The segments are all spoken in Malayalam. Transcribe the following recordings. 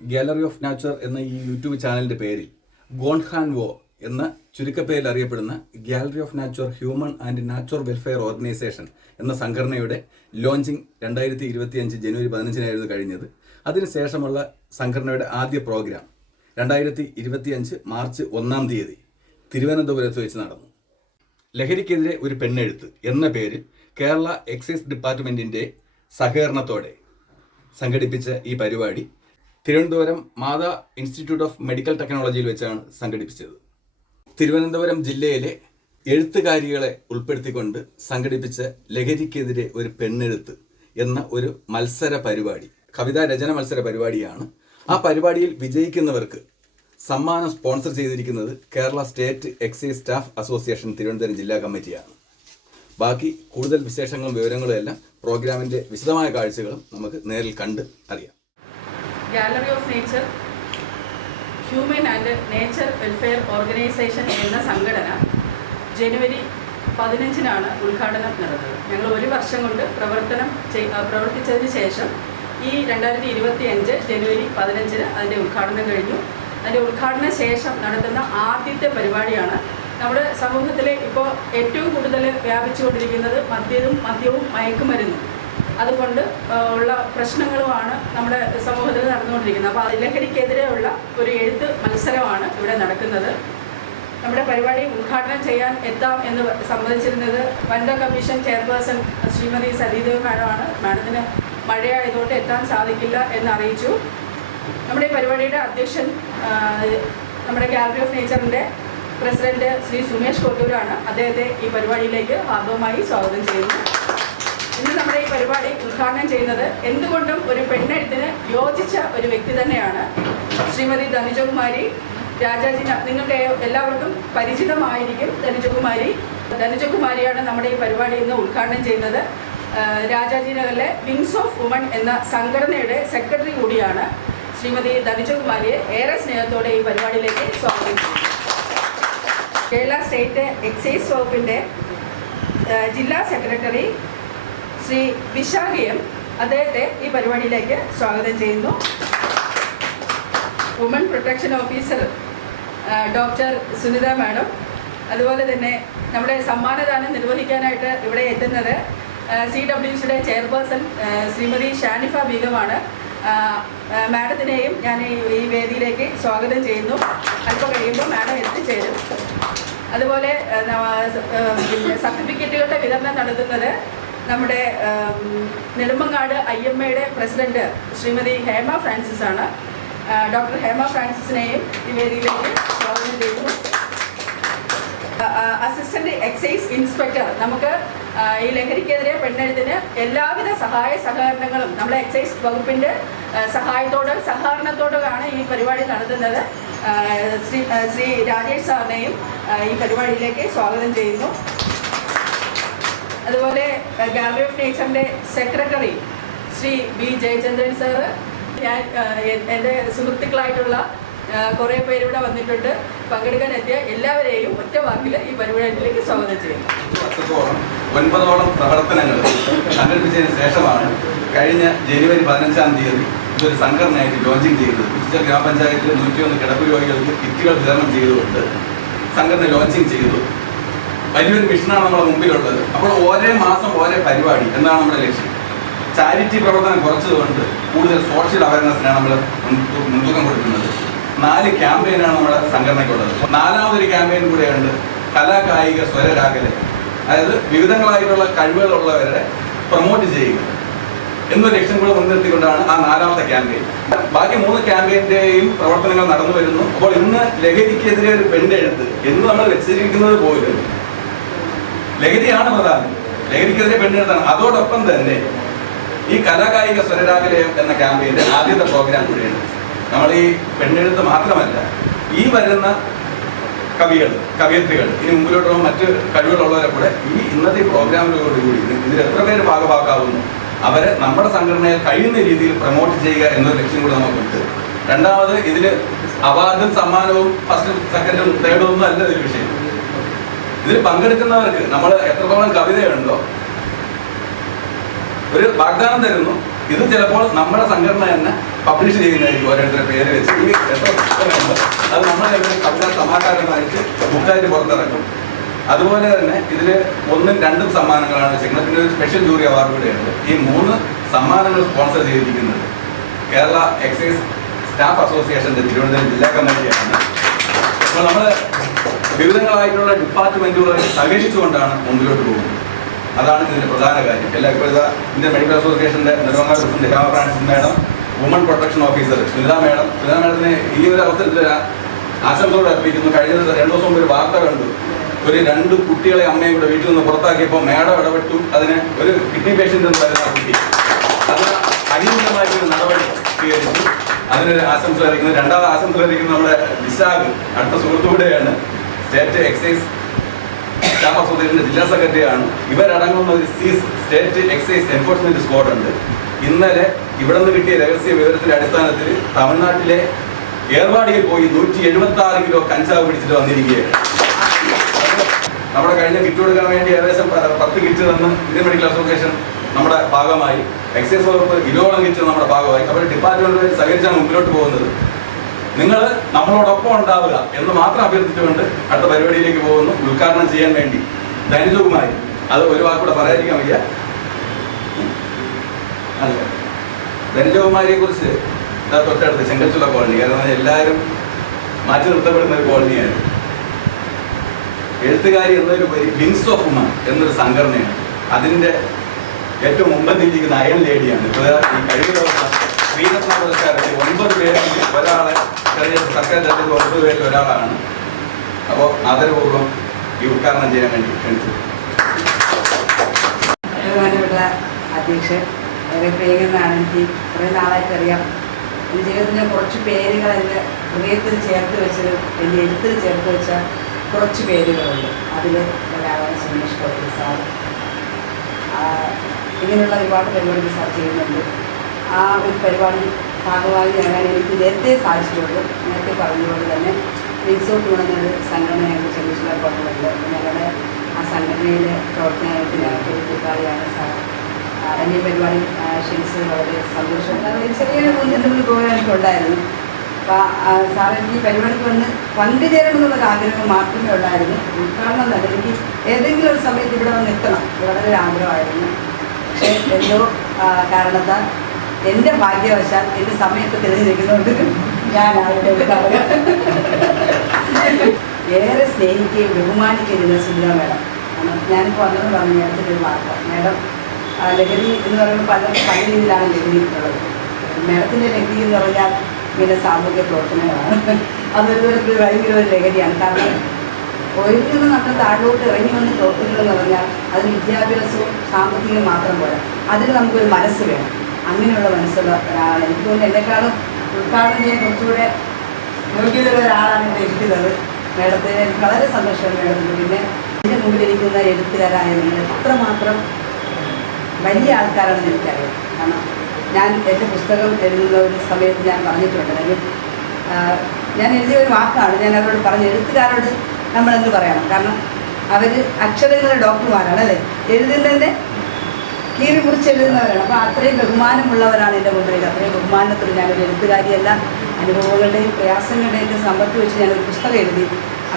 ഗാലറി ഓഫ് നാച്ചർ എന്ന ഈ യൂട്യൂബ് ചാനലിന്റെ പേരിൽ ഗോൺഹാൻ വോ എന്ന ചുരുക്കപ്പേരിൽ അറിയപ്പെടുന്ന gallery of nature human and natural welfare organisation എന്ന സംഘടനയുടെ ലോഞ്ചിങ് 2025 ജനുവരി 15 കഴിഞ്ഞത്. അതിനുശേഷമുള്ള സംഘടനയുടെ ആദ്യ പ്രോഗ്രാം 2025 മാർച്ച് 1 തിരുവനന്തപുരത്ത് വെച്ച് നടന്നു. ലഹരിക്കെതിരെ ഒരു പെണ്ണെഴുത്ത് എന്ന പേരിൽ കേരള എക്സൈസ് ഡിപ്പാർട്ട്മെന്റിന്റെ സഹകരണത്തോടെ സംഘടിപ്പിച്ച ഈ പരിപാടി തിരുവനന്തപുരം മാതാ ഇൻസ്റ്റിറ്റ്യൂട്ട് ഓഫ് മെഡിക്കൽ ടെക്നോളജിയിൽ വെച്ചാണ് സംഘടിപ്പിച്ചത്. തിരുവനന്തപുരം ജില്ലയിലെ എഴുത്തുകാരികളെ ഉൾപ്പെടുത്തിക്കൊണ്ട് സംഘടിപ്പിച്ച ലഹരിക്കെതിരെ ഒരു പെണ്ണെഴുത്ത് എന്ന ഒരു മത്സര പരിപാടി, കവിതാ രചന മത്സര പരിപാടിയാണ്. ആ പരിപാടിയിൽ വിജയിക്കുന്നവർക്ക് സമ്മാനം സ്പോൺസർ ചെയ്തിരിക്കുന്നത് Kerala state excise staff association Thiruvananthapuram ജില്ലാ കമ്മിറ്റിയാണ്. ബാക്കി കൂടുതൽ വിശേഷങ്ങളും വിവരങ്ങളും എല്ലാം പ്രോഗ്രാമിന്റെ വിശദമായ കാഴ്ചകളും നമുക്ക് നേരിൽ കണ്ട് അറിയാം. Gallery of nature human and nature welfare organisation എന്ന സംഘടന ജനുവരി 15 ഉദ്ഘാടനം നടന്നത്. ഞങ്ങൾ ഒരു വർഷം കൊണ്ട് പ്രവർത്തിച്ചതിന് ശേഷം ഈ 2025 ജനുവരി 15 അതിൻ്റെ ഉദ്ഘാടനം കഴിഞ്ഞു. അതിൻ്റെ ഉദ്ഘാടന ശേഷം നടത്തുന്ന ആദ്യത്തെ പരിപാടിയാണ്. നമ്മുടെ സമൂഹത്തിൽ ഇപ്പോൾ ഏറ്റവും കൂടുതൽ വ്യാപിച്ചുകൊണ്ടിരിക്കുന്നത് മദ്യവും മയക്കുമരുന്നും അതുകൊണ്ട് ഉള്ള പ്രശ്നങ്ങളുമാണ് നമ്മുടെ സമൂഹത്തിൽ നടന്നുകൊണ്ടിരിക്കുന്നത്. അപ്പോൾ ലഹരിക്കെതിരെയുള്ള ഒരു എഴുത്ത് മത്സരമാണ് ഇവിടെ നടക്കുന്നത്. നമ്മുടെ പരിപാടി ഉദ്ഘാടനം ചെയ്യാൻ എത്താം എന്ന് സമ്മതിച്ചിരുന്നത് വനിതാ കമ്മീഷൻ ചെയർപേഴ്സൺ ശ്രീമതി സതീദേവി മാഡമാണ്. മാഡത്തിന് മഴയായതുകൊണ്ട് എത്താൻ സാധിക്കില്ല എന്ന് അറിയിച്ചു. നമ്മുടെ ഈ പരിപാടിയുടെ അധ്യക്ഷൻ നമ്മുടെ ഗാലറി ഓഫ് നേച്ചറിൻ്റെ പ്രസിഡന്റ് ശ്രീ സുമേഷ് കൊട്ടൂരാണ്. അദ്ദേഹത്തെ ഈ പരിപാടിയിലേക്ക് ഹാർദവമായി സ്വാഗതം ചെയ്യുന്നു. ഇന്ന് നമ്മുടെ ഈ പരിപാടി ഉദ്ഘാടനം ചെയ്യുന്നത് എന്തുകൊണ്ടും ഒരു പെണ്ണെഴുത്തിന് യോജിച്ച ഒരു വ്യക്തി തന്നെയാണ് ശ്രീമതി ധനുജകുമാരി രാജാജി. നിങ്ങൾക്ക് എല്ലാവർക്കും പരിചിതമായിരിക്കും ധനുജകുമാരിയാണ് നമ്മുടെ ഈ പരിപാടി ഇന്ന് ഉദ്ഘാടനം ചെയ്യുന്നത്. രാജാജി നഗറിലെ വിങ്സ് ഓഫ് വുമൺ എന്ന സംഘടനയുടെ സെക്രട്ടറി കൂടിയാണ്. ശ്രീമതി ധനുജകുമാരിയെ ഏറെ സ്നേഹത്തോടെ ഈ പരിപാടിയിലേക്ക് സ്വാഗതം ചെയ്യുന്നു. കേരള സ്റ്റേറ്റ് എക്സൈസ് വകുപ്പിൻ്റെ ജില്ലാ സെക്രട്ടറി ശ്രീ വിശാഖയും അദ്ദേഹത്തെ ഈ പരിപാടിയിലേക്ക് സ്വാഗതം ചെയ്യുന്നു. Woman protection officer doctor Sunitha madam, അതുപോലെ തന്നെ നമ്മുടെ സമ്മാനദാനം നിർവഹിക്കാനായിട്ട് ഇവിടെ എത്തുന്നത് CWCയുടെ ചെയർപേഴ്സൺ ശ്രീമതി ഷാനിഫ ബീഗമാണ്. മാഡത്തിനെയും ഞാൻ ഈ വേദിയിലേക്ക് സ്വാഗതം ചെയ്യുന്നു. അല്പം കഴിയുമ്പോൾ മാഡം എത്തിച്ചേരും. അതുപോലെ സർട്ടിഫിക്കറ്റുകളുടെ വിതരണം നടത്തുന്നത് നമ്മുടെ നെടുമങ്ങാട് IMAയുടെ പ്രസിഡന്റ് ശ്രീമതി ഹേമ ഫ്രാൻസിസ് ആണ്. ഡോക്ടർ ഹേമ ഫ്രാൻസിസിനെയും ഈ വേദിയിലേക്ക് സ്വാഗതം ചെയ്യുന്നു. അസിസ്റ്റന്റ് എക്സൈസ് ഇൻസ്പെക്ടർ, നമുക്ക് ഈ ലഹരിക്കെതിരെ പെണ്ണെഴുത്തിന് എല്ലാവിധ സഹായ സഹകരണങ്ങളും നമ്മുടെ എക്സൈസ് വകുപ്പിൻ്റെ സഹകരണത്തോടാണ് ഈ പരിപാടി നടത്തുന്നത്. ശ്രീ രാജേഷ് സാറിനെയും ഈ പരിപാടിയിലേക്ക് സ്വാഗതം ചെയ്യുന്നു. അതുപോലെ ഗാലറി ഓഫ് നേച്ചറിൻ്റെ secretary Shri B Jayachandran sir, ഞാൻ എൻ്റെ സുഹൃത്തുക്കളായിട്ടുള്ള കുറേ പേര് ഇവിടെ വന്നിട്ടുണ്ട്. പങ്കെടുക്കാൻ എത്തിയ എല്ലാവരെയും ഒറ്റ വാക്കിൽ ഈ പരിപാടിയിലേക്ക് സ്വാഗതം ചെയ്യുന്നു. 9 പ്രവർത്തനങ്ങൾ സംഘടിപ്പിച്ചതിന് ശേഷമാണ് കഴിഞ്ഞ ജനുവരി 15 ഇതൊരു സംഘടനയായിട്ട് ലോഞ്ചിങ് ചെയ്തത്. ഉച്ച ഗ്രാമപഞ്ചായത്തിൽ 101 കിടപ്പ് രോഗികൾക്ക് കിറ്റുകൾ വിതരണം ചെയ്തുകൊണ്ട് സംഘടന ലോഞ്ചിങ് ചെയ്തു. വലിയൊരു മിഷനാണ് നമ്മുടെ മുമ്പിലുള്ളത്. അപ്പോൾ ഓരോ മാസം ഓരോ പരിപാടി എന്നാണ് നമ്മുടെ ലക്ഷ്യം. ചാരിറ്റി പ്രവർത്തനം കുറച്ചതുകൊണ്ട് കൂടുതൽ സോഷ്യൽ അവയർനെസ്സിനാണ് നമ്മൾ മുൻതൂക്കം കൊടുക്കുന്നത്. 4 ക്യാമ്പയിനാണ് നമ്മുടെ സംഘടനയ്ക്കുള്ളത്. 4ാമതൊരു ക്യാമ്പയിൻ കൂടെയുണ്ട്, കലാകായിക സ്വരരാഗലെ, അതായത് വിവിധങ്ങളായിട്ടുള്ള കഴിവുകളുള്ളവരെ പ്രൊമോട്ട് ചെയ്യുക എന്നൊരു ലക്ഷ്യം കൂടെ മുൻനിർത്തിക്കൊണ്ടാണ് ആ 4ാമത്തെ ക്യാമ്പയിൻ. ബാക്കി 3 ക്യാമ്പയിൻ്റെയും പ്രവർത്തനങ്ങൾ നടന്നു വരുന്നു. അപ്പോൾ ഇന്ന് ലഹരിക്കെതിരെ ഒരു പെണ്ണെഴുത്ത് എന്ന് നമ്മൾ വെച്ചിരിക്കുന്നത് പോലും ലഹരിയാണ് പ്രധാനം, ലഹരിക്കെതിരെ പെണ്ണെഴുത്താണ്. അതോടൊപ്പം തന്നെ ഈ കലാകായിക സ്വരരാഗലയം എന്ന ക്യാമ്പയിൻ്റെ ആദ്യത്തെ പ്രോഗ്രാം കൂടിയാണ്. നമ്മൾ ഈ പെണ്ണെഴുത്ത് മാത്രമല്ല, ഈ വരുന്ന കവിയത്രികൾ, ഇനി മുമ്പിലോട്ടുള്ള മറ്റ് കഴിവുകളുള്ളവരെ കൂടെ ഈ ഇന്നത്തെ പ്രോഗ്രാമിനോടുകൂടി ഇതിൽ എത്ര പേര് ഭാഗമാക്കാവുന്നു അവരെ നമ്മുടെ സംഘടനയിൽ കഴിയുന്ന രീതിയിൽ പ്രൊമോട്ട് ചെയ്യുക എന്നൊരു ലക്ഷ്യം കൂടി നമുക്കുണ്ട്. രണ്ടാമത്, ഇതിൽ അവാർഡും സമ്മാനവും ഫസ്റ്റ് സെക്കൻഡും തേർഡും ഒന്നും അല്ല ഇതിൽ വിഷയം. ഇതിൽ പങ്കെടുക്കുന്നവർക്ക് നമ്മൾ എത്രത്തോളം കവിതയുണ്ടോ ഒരു വാഗ്ദാനം തരുന്നു. ഇത് ചിലപ്പോൾ നമ്മുടെ സംഘടന തന്നെ പബ്ലിഷ് ചെയ്യുന്നതായിരിക്കും ഓരോരുത്തരുടെ പേര് വെച്ച് ഇനി എത്ര പുസ്തകങ്ങളുണ്ട് അത് നമ്മൾ കവിതാ സമാഹാരമായിട്ട് ബുക്കായിട്ട് പുറത്തിറക്കും. അതുപോലെ തന്നെ ഇതിൽ 1ഉം 2ഉം സമ്മാനങ്ങളാണ് വെച്ചിരിക്കുന്നത്. പിന്നെ ഒരു സ്പെഷ്യൽ ജൂറി അവാർഡ് കൂടെയുണ്ട്. ഈ 3 സമ്മാനങ്ങൾ സ്പോൺസർ ചെയ്തിരിക്കുന്നത് കേരള എക്സൈസ് സ്റ്റാഫ് അസോസിയേഷൻ്റെ തിരുവനന്തപുരം ജില്ലാ കമ്മിറ്റിയാണ്. അപ്പോൾ നമ്മൾ വിവിധങ്ങളായിട്ടുള്ള ഡിപ്പാർട്ട്മെൻറ്റുകളുമായി സഹകരിച്ചുകൊണ്ടാണ് മുമ്പിലോട്ട് പോകുന്നത്. അതാണ് ഇതിൻ്റെ പ്രധാന കാര്യം. ഇപ്പോഴത്തെ ഇന്ത്യൻ മെഡിക്കൽ അസോസിയേഷൻ്റെ Nedumangad president Hema Francis madam, woman protection officer Sunitha മാഡത്തിന് ഈ ഒരു അവസരത്തിൽ ആശംസയോടെ അർപ്പിക്കുന്നു. കഴിഞ്ഞ 2 ദിവസം മുമ്പ് ഒരു വാർത്ത കണ്ടു. ഒരു 2 കുട്ടികളെ അമ്മയും കൂടെ വീട്ടിൽ നിന്ന് പുറത്താക്കിയപ്പോൾ മാഡം ഇടപെട്ടു. അതിന് ഒരു കിഡ്നി പേഷ്യൻ്റ് എന്ന് പറയുന്ന കുട്ടി അത് അടിയന്തരമായിട്ടൊരു നടപടി സ്വീകരിച്ചു. അതിനൊരു ആശംസ അറിയിക്കുന്നത്. 2ാമത് ആശംസ അറിയിക്കുന്നത് നമ്മുടെ വിശാഖ്, അടുത്ത സുഹൃത്തുകൂടെയാണ്, സ്റ്റേറ്റ് എക്സൈസ് സ്റ്റാഫ് അസോസിയേഷൻ്റെ ജില്ലാ സെക്രട്ടറിയാണ്. ഇവരടങ്ങുന്ന ഒരു സ്റ്റേറ്റ് എക്സൈസ് എൻഫോഴ്സ്മെന്റ് സ്ക്വാഡ് ഉണ്ട്. ഇന്നലെ ഇവിടെ നിന്ന് കിട്ടിയ രഹസ്യ വിവരത്തിന്റെ അടിസ്ഥാനത്തിൽ തമിഴ്നാട്ടിലെ ഏർവാടിയിൽ പോയി 176 കിലോ കഞ്ചാവ് പിടിച്ചിട്ട് വന്നിരിക്കുകയാണ്. നമ്മുടെ കഴിഞ്ഞ കിറ്റ് കൊടുക്കാൻ വേണ്ടി ഏകദേശം 10 കിറ്റ് തന്ന് ഇന്ത്യൻ മെഡിക്കൽ അസോസിയേഷൻ നമ്മുടെ ഭാഗമായി, എക്സൈസ് വകുപ്പ് 20ഓളം കിറ്റ് നമ്മുടെ ഭാഗമായി. അപ്പോൾ ഡിപ്പാർട്ട്മെന്റുമായി സഹകരിച്ചാണ് മുമ്പിലോട്ട് പോകുന്നത്. നിങ്ങൾ നമ്മളോടൊപ്പം ഉണ്ടാവുക എന്ന് മാത്രം അഭ്യർത്ഥിച്ചുകൊണ്ട് അടുത്ത പരിപാടിയിലേക്ക് പോകുന്നു. ഉദ്ഘാടനം ചെയ്യാൻ വേണ്ടി ധനിജകുമാരി, അത് ഒരു വാക്കൂടെ പറയാതിരിക്കാൻ വയ്യ. അതെ, ധനിജകുമാരിയെ കുറിച്ച് തൊട്ടടുത്ത് ചെങ്കച്ചുള്ള കോളനി, കാരണം എല്ലാവരും മാറ്റി നിർത്തപ്പെടുന്ന ഒരു കോളനിയാണ്. എഴുത്തുകാരി എന്നൊരു വിങ്സ് ഓഫ് വുമൺ എന്നൊരു സംഘടനയാണ്. അതിൻ്റെ ഏറ്റവും മുമ്പന്തിരിക്കുന്ന അയൺ ലേഡിയാണ്. ഇപ്പോൾ ഈ കഴിഞ്ഞ ദിവസം ശ്രീരത്ന പുരസ്കാരത്തിൽ 9 പേരിൽ ഒരാളെ തെരഞ്ഞെടുപ്പ് സർക്കാർ തെരഞ്ഞെടുപ്പ് 9 പേരിൽ ഒരാളാണ്. അപ്പോൾ ആദരപൂർവ്വം ഈ ഉദ്ഘാടനം ചെയ്യാൻ വേണ്ടി ക്ഷണിച്ചു. ബഹുമാനപ്പെട്ട അധ്യക്ഷൻ, ഏറെ പ്രിയങ്കരനാണ്. എനിക്ക് കുറേ നാളായിട്ട് അറിയാം. എൻ്റെ ജീവിതത്തിലെ കുറച്ച് പേരുകൾ എൻ്റെ ഹൃദയത്തിൽ ചേർത്ത് വെച്ചത്, എൻ്റെ എഴുത്തിൽ ചേർത്ത് വെച്ച കുറച്ച് പേരുകളുണ്ട്. അതിൽ ഒരാളാണ് സുമേഷ് ഗോപി സാർ. ഇങ്ങനെയുള്ള ഒരുപാട് പരിപാടികൾ സാർ ചെയ്യുന്നുണ്ട്. ആ ഒരു പരിപാടി ഭാഗമായി നേടാൻ എനിക്ക് നേരത്തെ സാധിച്ചിട്ടുണ്ട്. നേരത്തെ പറഞ്ഞതുപോലെ തന്നെ വിങ്സ് ഓഫ് വുമൺ എന്നൊരു സംഘടനയാണ് ചെറിയ കോട്ടകളുണ്ട്. ഞങ്ങളുടെ ആ സംഘടനയിലെ പ്രവർത്തനമായിട്ട് ഞങ്ങൾക്ക് ഒരു കൂട്ടാളിയാണ് സാർ. എൻ്റെ പരിപാടി ക്ഷണിച്ചത് വളരെ സന്തോഷം. കാരണം ചെറിയ എന്തെങ്കിലും പ്രോഗ്രാം എനിക്കുണ്ടായിരുന്നു. അപ്പോൾ സാർ എനിക്ക് ഈ പരിപാടിക്ക് വന്ന് പങ്കുചേരണമെന്നുള്ളൊരു ആഗ്രഹം മാത്രമേ ഉള്ളായിരുന്നു. ഉദ്ഘാടനം തന്നെ എനിക്ക് ഏതെങ്കിലും ഒരു സമയത്ത് ഇവിടെ വന്ന് എത്തണം, വളരെ ഒരു ആഗ്രഹമായിരുന്നു. പക്ഷേ എന്തോ കാരണത്താൽ എൻ്റെ ഭാഗ്യവശാൽ എൻ്റെ സമയത്ത് തിരഞ്ഞെടുക്കുന്നതുകൊണ്ട് ഞാൻ അവരുടെ ഉദ്ഘാടനം ഏറെ സ്നേഹിക്കുകയും ബഹുമാനിക്കുകയും സുനിത മാഡം. ഞാനിപ്പോൾ വന്നത് പറഞ്ഞു നേരത്തെ വാർത്ത മാഡം ലഹരി എന്ന് പറയുമ്പോൾ പല രീതിയിലാണ് ലഹരി ഉള്ളത്. മാഡത്തിൻ്റെ ലഹരി എന്ന് പറഞ്ഞാൽ ഇങ്ങനെ സാമൂഹ്യ പ്രവർത്തനങ്ങളാണ്. അതൊരു തരത്തിൽ ഭയങ്കര ഒരു ലഹരിയാണ്. കാരണം ഒരിക്കലും നമ്മൾ താഴോട്ട് ഇറങ്ങി വന്ന് പ്രവർത്തിക്കുന്നതെന്ന് പറഞ്ഞാൽ അതിന് വിദ്യാഭ്യാസവും സാമ്പത്തികവും മാത്രം പോരാ, അതിന് നമുക്കൊരു മനസ്സ് വേണം. അങ്ങനെയുള്ള മനസ്സുള്ള ഒരാളാണ്. എനിക്ക് തോന്നുന്നു എന്നെക്കാളും ഉദ്ഘാടനം ചെയ്യാൻ കുറച്ചുകൂടെ യോഗ്യതയുള്ള ഒരാളാണ് ഇവിടെ ഇരിക്കുന്നത്. മേഡത്തിന് എനിക്ക് വളരെ സന്തോഷമാണ് മേഡത്തിന്. പിന്നെ എൻ്റെ മുമ്പിലിരിക്കുന്ന എഴുത്തുകാരായ നിങ്ങൾ എത്രമാത്രം വലിയ ആൾക്കാരാണെന്ന് എനിക്കറിയാം. കാരണം ഞാൻ എൻ്റെ പുസ്തകം എഴുതുന്ന ഒരു സമയത്ത് ഞാൻ പറഞ്ഞിട്ടുണ്ട്, അല്ലെങ്കിൽ ഞാൻ എഴുതിയ ഒരു വാക്കാണ് ഞാൻ അവരോട് പറഞ്ഞു, എഴുത്തുകാരോട് നമ്മളെന്ത് പറയണം. കാരണം അവർ അക്ഷരങ്ങളുടെ ഡോക്ടർമാരാണ് അല്ലേ, എഴുതുന്നതിൻ്റെ കീറി മുറിച്ച് എഴുതുന്നവരാണ്. അപ്പോൾ അത്രയും ബഹുമാനമുള്ളവരാണ് എൻ്റെ മുമ്പിലേക്ക്. അത്രയും ബഹുമാനത്തിൽ ഞാനൊരു എഴുത്തുകാരിയല്ല, അനുഭവങ്ങളുടെയും പ്രയാസങ്ങളുടെയും സമ്പത്ത് വെച്ച് ഞാനൊരു പുസ്തകം എഴുതി.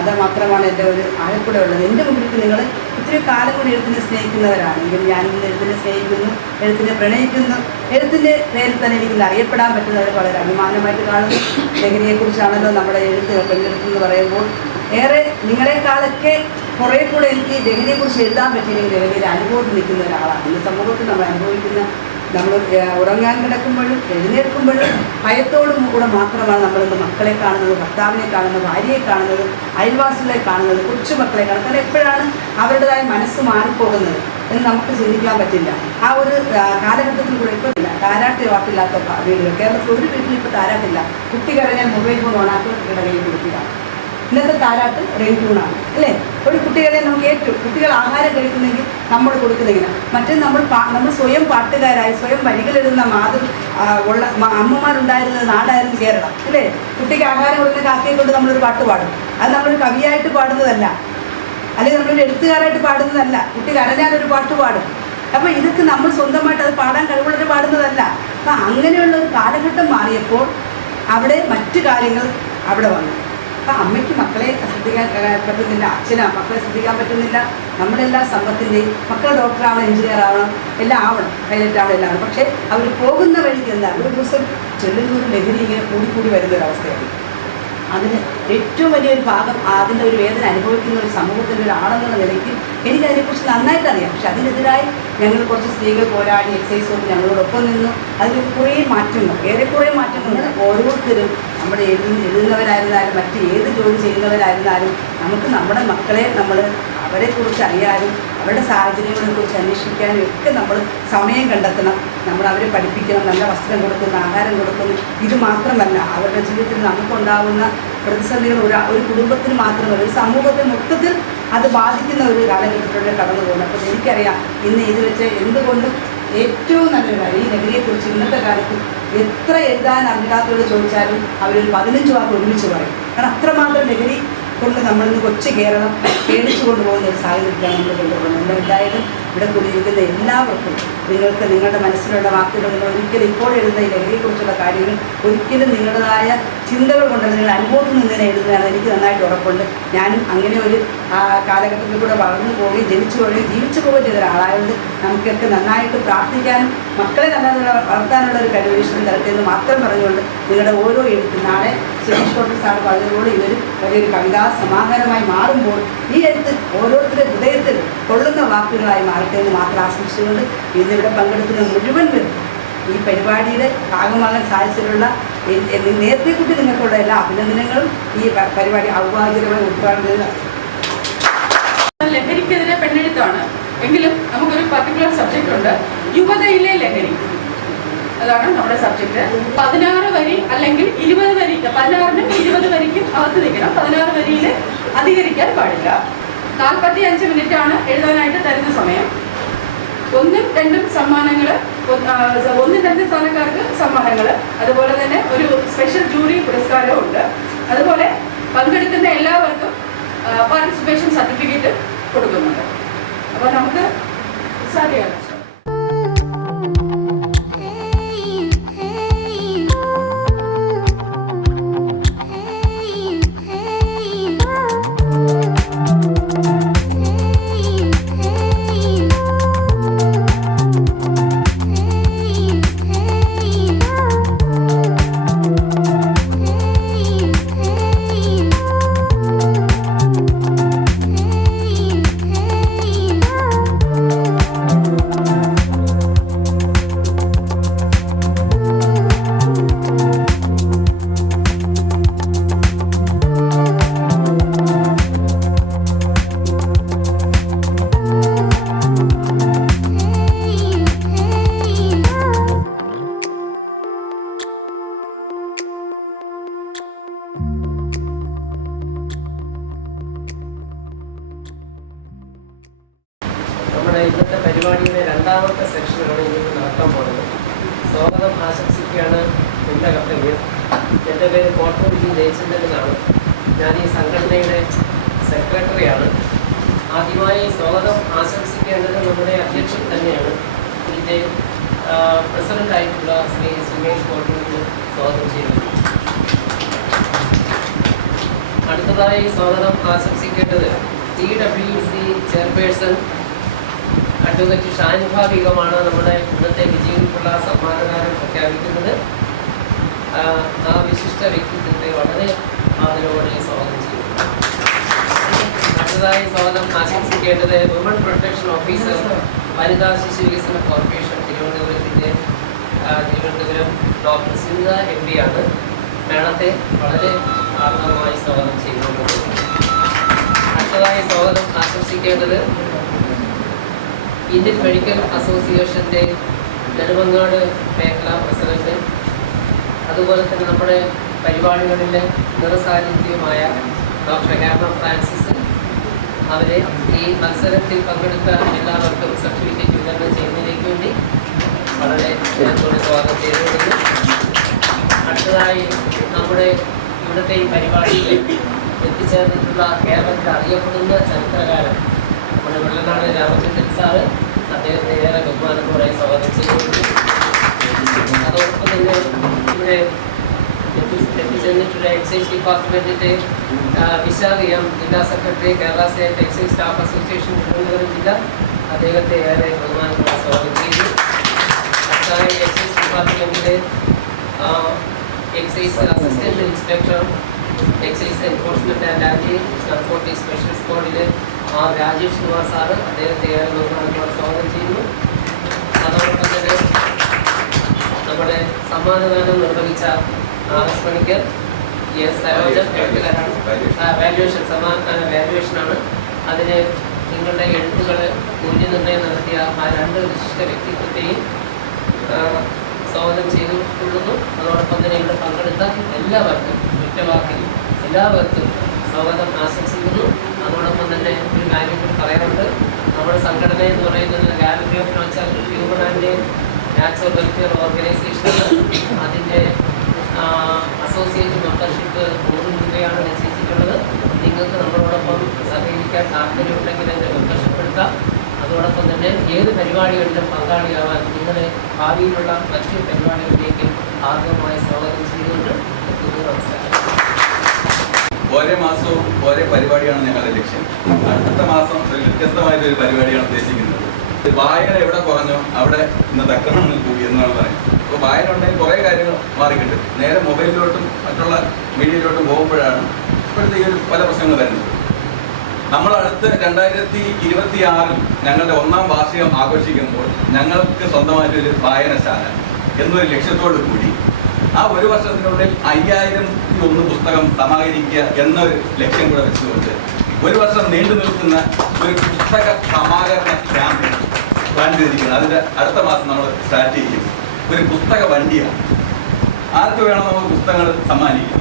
അത് മാത്രമാണ് എൻ്റെ ഒരു ആഴക്കൂടെ ഉള്ളത്. എൻ്റെ മുമ്പിലേക്ക് നിങ്ങൾ ഇത്തിരി കാലം കൂടി എഴുത്തിനെ സ്നേഹിക്കുന്നവരാണെങ്കിൽ ഞാൻ ഇന്ന് എഴുത്തിനെ സ്നേഹിക്കുന്നു, എഴുത്തിനെ പ്രണയിക്കുന്നു, എഴുത്തിൻ്റെ പേരിൽ തന്നെ എനിക്ക് അറിയപ്പെടാൻ പറ്റുന്നവർ വളരെ അഭിമാനമായിട്ട് കാണുന്നു. ലഹരിയെക്കുറിച്ചാണല്ലോ നമ്മുടെ എഴുത്ത് പെണ്ണെഴുത്തെന്ന് പറയുമ്പോൾ ഏറെ നിങ്ങളെക്കാളൊക്കെ കുറേ കൂടെ എനിക്ക് ലഹരിയെക്കുറിച്ച് എഴുതാൻ പറ്റിയില്ലെങ്കിൽ ലഹരിയുടെ അനുഭവത്തിൽ നിൽക്കുന്ന ഒരാളാണ്. ഇന്ന് സമൂഹത്തിൽ നമ്മൾ അനുഭവിക്കുന്ന, നമ്മൾ ഉറങ്ങാൻ കിടക്കുമ്പോഴും എഴുന്നേൽക്കുമ്പോഴും ഭയത്തോടും കൂടെ മാത്രമാണ് നമ്മളിന്ന് മക്കളെ കാണുന്നത്, ഭർത്താവിനെ കാണുന്നത്, ഭാര്യയെ കാണുന്നത്, അയൽവാസികളെ കാണുന്നത്, കൊച്ചുമക്കളെ കാണുന്നത്. കാരണം എപ്പോഴാണ് അവരുടേതായ മനസ്സ് മാറിപ്പോകുന്നത് എന്ന് നമുക്ക് ചിന്തിക്കാൻ പറ്റില്ല. ആ ഒരു കാലഘട്ടത്തിൽ കൂടെ ഇപ്പോൾ ഇല്ല. താരാട്ട് പാട്ടില്ലാത്ത വീടുകൾ കേരളത്തിൽ ഒരു വീട്ടിൽ ഇപ്പോൾ താരാട്ടില്ല. കുട്ടി കരഞ്ഞാൽ മൊബൈൽ ഫോൺ ഓണാക്കി കുട്ടിയുടെ കയ്യിൽ കൊടുക്കുക. ഇന്നത്തെ താരാട്ട് റിംഗ് ട്യൂണാണ് അല്ലേ. ഒരു കുട്ടികളെ നമുക്ക് ഏറ്റവും കുട്ടികൾ ആഹാരം കഴിക്കുന്നെങ്കിൽ നമ്മൾ കൊടുക്കുന്നിങ്ങനെ. മറ്റേ നമ്മൾ സ്വയം പാട്ടുകാരായി സ്വയം വരികളെഴുതുന്ന ഉള്ള അമ്മമാരുണ്ടായിരുന്ന നാടായിരുന്നു കേരളം അല്ലേ. കുട്ടിക്ക് ആഹാരം കൊടുക്കുന്ന കാക്കയെ കൊണ്ട് നമ്മളൊരു പാട്ട് പാടും. അത് നമ്മളൊരു കവിയായിട്ട് പാടുന്നതല്ല, അല്ലെങ്കിൽ നമ്മളൊരു എഴുത്തുകാരായിട്ട് പാടുന്നതല്ല. കുട്ടി കരഞ്ഞാലൊരു പാട്ട് പാടും. അപ്പോൾ ഇതൊക്കെ നമ്മൾ സ്വന്തമായിട്ട് അത് പാടാൻ കഴിവുള്ളവർ പാടുന്നതല്ല. അപ്പം അങ്ങനെയുള്ള ഒരു കാലഘട്ടം മാറിയപ്പോൾ അവിടെ മറ്റു കാര്യങ്ങൾ അവിടെ വന്നു. അപ്പം അമ്മയ്ക്ക് മക്കളെ ശ്രദ്ധിക്കാൻ പറ്റുന്നില്ല, അച്ഛനാ മക്കളെ ശ്രദ്ധിക്കാൻ പറ്റുന്നില്ല. നമ്മളെല്ലാം സമ്പത്തിൻ്റെയും മക്കൾ ഡോക്ടറാവണം, എഞ്ചിനീയർ ആവണം, എല്ലാം ആവണം, പൈലറ്റ് ആവണം, എല്ലാം ആവണം. പക്ഷേ അവർ പോകുന്ന വഴിക്ക് എന്താ ഒരു ദിവസം ചെല്ലുന്നൊരു ലഹരി ഇങ്ങനെ കൂടി വരുന്നൊരവസ്ഥയാണ്. അതിന് ഏറ്റവും വലിയൊരു ഭാഗം അതിൻ്റെ ഒരു വേദന അനുഭവിക്കുന്ന ഒരു സമൂഹത്തിൻ്റെ ഒരാളെന്നുള്ള നിലയ്ക്ക് എനിക്കതിനെക്കുറിച്ച് നന്നായിട്ട് അറിയാം. പക്ഷെ അതിനെതിരായി ഞങ്ങൾ കുറച്ച് സ്ത്രീകൾ പോരാടി എക്സൈസ് കൊണ്ട് ഞങ്ങളോടൊപ്പം നിന്നു. അതിൽ കുറേ മാറ്റങ്ങൾ, ഏറെക്കുറെ മാറ്റങ്ങൾ. ഓരോരുത്തരും നമ്മുടെ എഴുതുന്നവരായിരുന്നാലും മറ്റ് ഏത് ജോലി ചെയ്യുന്നവരായിരുന്നാലും നമുക്ക് നമ്മുടെ മക്കളെ അവരെക്കുറിച്ച് അറിയാനും അവരുടെ സാഹചര്യങ്ങളെക്കുറിച്ച് അന്വേഷിക്കാനും ഒക്കെ നമ്മൾ സമയം കണ്ടെത്തണം. നമ്മൾ അവരെ പഠിപ്പിക്കണം, നല്ല വസ്ത്രം കൊടുക്കുന്നു, ആഹാരം കൊടുക്കുന്നു. ഇത് മാത്രമല്ല, അവരുടെ ജീവിതത്തിൽ നമുക്കുണ്ടാകുന്ന പ്രതിസന്ധികൾ ഒരു കുടുംബത്തിന് മാത്രമല്ല, ഒരു സമൂഹത്തിൽ മൊത്തത്തിൽ അത് ബാധിക്കുന്ന ഒരു കാലഘട്ടത്തിലൂടെ കടന്നു പോകുന്നത്. അപ്പോൾ എനിക്കറിയാം ഇന്ന് ഇത് വെച്ച് എന്തുകൊണ്ടും ഏറ്റവും നല്ലൊരു കാര്യം ഈ ലഹരിയെക്കുറിച്ച് ഇന്നത്തെ കാലത്ത് എത്ര എഴുതാൻ അറിയാത്തവരോട് ചോദിച്ചാലും അവരൊരു 15 വാക്ക് ഒരുമിച്ച് പറയും. കാരണം അത്രമാത്രം ലഹരി കൊണ്ട് നമ്മളിന്ന് കൊച്ചു കേരളം പേടിച്ചു കൊണ്ടുപോകുന്ന ഒരു സാഹചര്യത്തിലാണ് നമ്മൾ കൊണ്ടുപോകുന്നത്. എന്തായാലും ഇവിടെ കൂടിയിരിക്കുന്ന എല്ലാവർക്കും നിങ്ങൾക്ക് നിങ്ങളുടെ മനസ്സിലുള്ള വാക്കുകൾ നിങ്ങൾ ഒരിക്കലും ഇപ്പോൾ എഴുതുന്ന ഈ ലഹരിയെക്കുറിച്ചുള്ള കാര്യങ്ങൾ ഒരിക്കലും നിങ്ങളുടേതായ ചിന്തകൾ കൊണ്ടല്ല, നിങ്ങളുടെ അനുഭവത്തിൽ നിന്ന് തന്നെ എഴുതുന്നതാണ്. എനിക്ക് നന്നായിട്ട് ഉറപ്പുണ്ട്. ഞാനും അങ്ങനെ ഒരു കാലഘട്ടത്തിൽ കൂടെ വളർന്നു പോവുകയും ജനിച്ചു പോവുകയും ജീവിച്ചു പോവുകയും ചെയ്ത ഒരാളായതുകൊണ്ട് നമുക്കൊക്കെ നന്നായിട്ട് പ്രാർത്ഥിക്കാനും മക്കളെ നല്ല വളർത്താനുള്ള ഒരു കഴിവ് ഈശ്വരൻ തരട്ടെ എന്ന് മാത്രം പറഞ്ഞുകൊണ്ട് നിങ്ങളുടെ ഓരോ എഴുത്തും നാളെ സുരേഷ് സാർ പറഞ്ഞതുപോലെ ഇതൊരു വലിയൊരു കവിതാ സമാഹാരമായി മാറുമ്പോൾ ഈ എഴുത്ത് ഓരോരുത്തരുടെ ഹൃദയത്തിൽ കൊള്ളുന്ന വാക്കുകളായി മാറട്ടെ എന്ന് മാത്രം ആശംസിച്ചുകൊണ്ട് ഇന്നിവിടെ പങ്കെടുക്കുന്ന മുഴുവൻ പേരും ഈ പരിപാടിയുടെ ഭാഗമാകാൻ സാധിച്ചിട്ടുള്ള നേരത്തെ കൂട്ടി നിങ്ങൾക്കുള്ള എല്ലാ അഭിനന്ദനങ്ങളും ഈ പരിപാടി ഔപചാരികമായി ഉദ്ഘാടനം ചെയ്ത് ലഹരിക്കെതിരെ പെണ്ണെഴുത്താണ് എങ്കിലും നമുക്കൊരു പർട്ടിക്കുലർ സബ്ജക്റ്റ് ഉണ്ട്, യുവതയിലെ ലഹരി. അതാണ് നമ്മുടെ സബ്ജക്റ്റ്. 16 വരി അല്ലെങ്കിൽ 20 വരി, 16നും 20 വരിക്കും അകത്ത് നിൽക്കണം. 16 വരിയിൽ അധികരിക്കാൻ പാടില്ല. 45 മിനിറ്റാണ് എഴുതാനായിട്ട് തരുന്ന സമയം. 1ഉം 2ഉം സമ്മാനങ്ങൾ, 1ഉം 2ഉം സ്ഥാനക്കാർക്ക് സമ്മാനങ്ങൾ, അതുപോലെ തന്നെ ഒരു സ്പെഷ്യൽ ജൂറി പുരസ്കാരവും ഉണ്ട്. അതുപോലെ പങ്കെടുക്കുന്ന എല്ലാവർക്കും പാർട്ടിസിപ്പേഷൻ സർട്ടിഫിക്കറ്റ് കൊടുക്കുന്നുണ്ട്. അപ്പോൾ നമുക്ക് സാധ്യമാണ്. നമ്മുടെ ഇന്നത്തെ പരിപാടിയുടെ രണ്ടാമത്തെ സെക്ഷനാണ് ഇന്ന് നടക്കാൻ പോകുന്നത്. സ്വാഗതം ആശംസിക്കുകയാണ് എൻ്റെ കർത്തവ്യം. എൻ്റെ പേര് കോട്ടൂർ ജി ജയചന്ദ്രൻ എന്നാണ്. ഞാൻ ഈ സംഘടനയുടെ സെക്രട്ടറിയാണ്. ആദ്യമായി സ്വാഗതം ആശംസിക്കേണ്ടത് നമ്മുടെ അധ്യക്ഷൻ തന്നെയാണ്. ഇതിൻ്റെ പ്രസിഡൻ്റായിട്ടുള്ള ശ്രീ സുമേഷ് കോട്ടൂരിന് സ്വാഗതം ചെയ്യുന്നു. അടുത്തതായി സ്വാഗതം ആശംസിക്കേണ്ടത് TWC ചെയർപേഴ്സൺ അഡ്വക്കേറ്റ് ഷാനുഭാഗികമാണ്. നമ്മുടെ ഇന്നത്തെ വിജയികൾക്കുള്ള സമ്മാനദാനം പ്രഖ്യാപിക്കുന്നത്. ആ വിശിഷ്ട വ്യക്തിത്വത്തെ വളരെ ആദരവോടെ സ്വാഗതം ചെയ്യുന്നു. അടുത്തതായി സ്വാഗതം ആശംസിക്കേണ്ടത് വുമൺ പ്രൊട്ടക്ഷൻ ഓഫീസർ വനിതാ ശിശു വികസന കോർപ്പറേഷൻ തിരുവനന്തപുരം ഡോക്ടർ സിന്ധ MD ആണ്. മേളത്തെ വളരെ ആർദ്രമായി സ്വാഗതം ചെയ്യുന്നത്. അടുത്തതായി സ്വാഗതം ആശംസിക്കേണ്ടത് ഇന്ത്യൻ മെഡിക്കൽ അസോസിയേഷൻ്റെ നെടുമങ്ങാട് മേഖലാ പ്രസിഡന്റ്, അതുപോലെ തന്നെ നമ്മുടെ പരിപാടികളിലെ നിറസാന്നിധ്യമായ ഡോക്ടർ ഹേമ ഫ്രാൻസിസ്, അവരെ ഈ മത്സരത്തിൽ പങ്കെടുത്ത എല്ലാവർക്കും സർട്ടിഫിക്കറ്റ് വിതരണം ചെയ്യുന്നതിലേക്ക് വേണ്ടി വളരെ സ്നേഹത്തോടെ സ്വാഗതം ചെയ്തിട്ടുണ്ട്. അടുത്തതായി നമ്മുടെ ഇവിടുത്തെ ഈ പരിപാടിയിൽ എത്തിച്ചേർന്നിട്ടുള്ള കേരളത്തിൽ അറിയപ്പെടുന്ന ചരിത്രകാരൻ നമ്മുടെ വെള്ളനാട് രാമചന്ദ്രൻ സാറ്, അദ്ദേഹത്തെ ഏറെ ബഹുമാനത്തോടെ സ്വാഗതം ചെയ്യുന്നു. ഇവിടെ എത്തിച്ചേർന്നിട്ടുള്ള എക്സൈസ് ഡിപ്പാർട്ട്മെൻറ്റിൻ്റെ വിശാഖിയം ജില്ലാ secretary Kerala state excise staff association Thiruvananthapuram ജില്ല അദ്ദേഹത്തെ ഏറെ ബഹുമാനത്തോടെ സ്വാഗതം ചെയ്തു. അടുത്തായി എക്സൈസ് ഡിപ്പാർട്ട്മെൻറ്റിലെ excise assistant inspector excise enforcement and anti narcotic special സ്ക്വാഡിലെ രാജേഷ് കുമാർ സാറ് അദ്ദേഹത്തെ ഏറെ ബഹുമാനത്തോടെ സ്വാഗതം ചെയ്യുന്നു. അതോടൊപ്പം തന്നെ നമ്മുടെ സമ്മാനദാനം നിർവഹിച്ച ആസ്മണിക്കർ എസ് സരോജൻ എഴുത്തുകാരാണ്. വാല്യുവേഷനാണ്. അതിന് നിങ്ങളുടെ എഴുത്തുകൾ മൂല്യനിർണ്ണയം നടത്തിയ ആ 2 വിശിഷ്ട വ്യക്തിത്വത്തെയും സ്വാഗതം ചെയ്തുകൊള്ളുന്നു. അതോടൊപ്പം തന്നെ ഇവിടെ പങ്കെടുത്ത എല്ലാവർക്കും കുറ്റവാക്കിൽ എല്ലാവർക്കും സ്വാഗതം ആശംസിക്കുന്നു. അതോടൊപ്പം തന്നെ ഒരു കാര്യം കൂടി പറയാറുണ്ട്. നമ്മുടെ സംഘടന എന്ന് പറയുന്നത് gallery of human and natural welfare organisation. അതിൻ്റെ അസോസിയേറ്റ് മെമ്പർഷിപ്പ് 100 രൂപയാണ് നിശ്ചയിച്ചിട്ടുള്ളത്. നിങ്ങൾക്ക് നമ്മളോടൊപ്പം സഹകരിക്കാൻ താല്പര്യമുണ്ടെങ്കിൽ എൻ്റെ മെമ്പർഷിപ്പ് എടുക്കാം. അതോടൊപ്പം തന്നെ ഏത് പരിപാടികളിലും പങ്കാളിയാവാൻ നിങ്ങളെ ഭാവിയിലുള്ള മറ്റ് പരിപാടികളിലേക്ക് ആർദ്രമായി സ്വാഗതം ചെയ്തുകൊണ്ട് നമസ്കാരം. ഓരോ മാസവും ഓരോ പരിപാടിയാണ് ഞങ്ങളുടെ ലക്ഷ്യം. അടുത്ത മാസം ഒരു വ്യത്യസ്തമായിട്ടൊരു പരിപാടിയാണ് ഉദ്ദേശിക്കുന്നത്. വായന എവിടെ കുറഞ്ഞോ അവിടെ ഇന്നത്തെ അക്രമങ്ങൾ കൂടി എന്നാണ് പറയുന്നത്. അപ്പോൾ വായന ഉണ്ടെങ്കിൽ കുറേ കാര്യങ്ങൾ മാറിക്കിട്ടും. നേരെ മൊബൈലിലോട്ടും മറ്റുള്ള മീഡിയയിലോട്ടും പോകുമ്പോഴാണ് ഇപ്പോഴത്തെ ഈ ഒരു പല പ്രശ്നങ്ങൾ വരുന്നത്. നമ്മൾ അടുത്ത് 2026 ഞങ്ങളുടെ 1ാം വാർഷികം ആഘോഷിക്കുമ്പോൾ ഞങ്ങൾക്ക് സ്വന്തമായിട്ടൊരു വായനശാല എന്നൊരു ലക്ഷ്യത്തോടു കൂടി ആ ഒരു വർഷത്തിനുള്ളിൽ 5001 പുസ്തകം സമാഹരിക്കുക എന്നൊരു ലക്ഷ്യം കൂടെ വെച്ചുകൊണ്ട് ഒരു വർഷം നീണ്ടു നിൽക്കുന്ന ഒരു പുസ്തക സമാഹരണ ക്യാമ്പ് പ്ലാൻ ചെയ്തിരിക്കുന്നത്. അതിൻ്റെ അടുത്ത മാസം നമ്മൾ സ്റ്റാർട്ട് ചെയ്യും. ഒരു പുസ്തക വണ്ടിയാണ്. ആർക്ക് വേണം നമുക്ക് പുസ്തകങ്ങൾ സമ്മാനിക്കാം.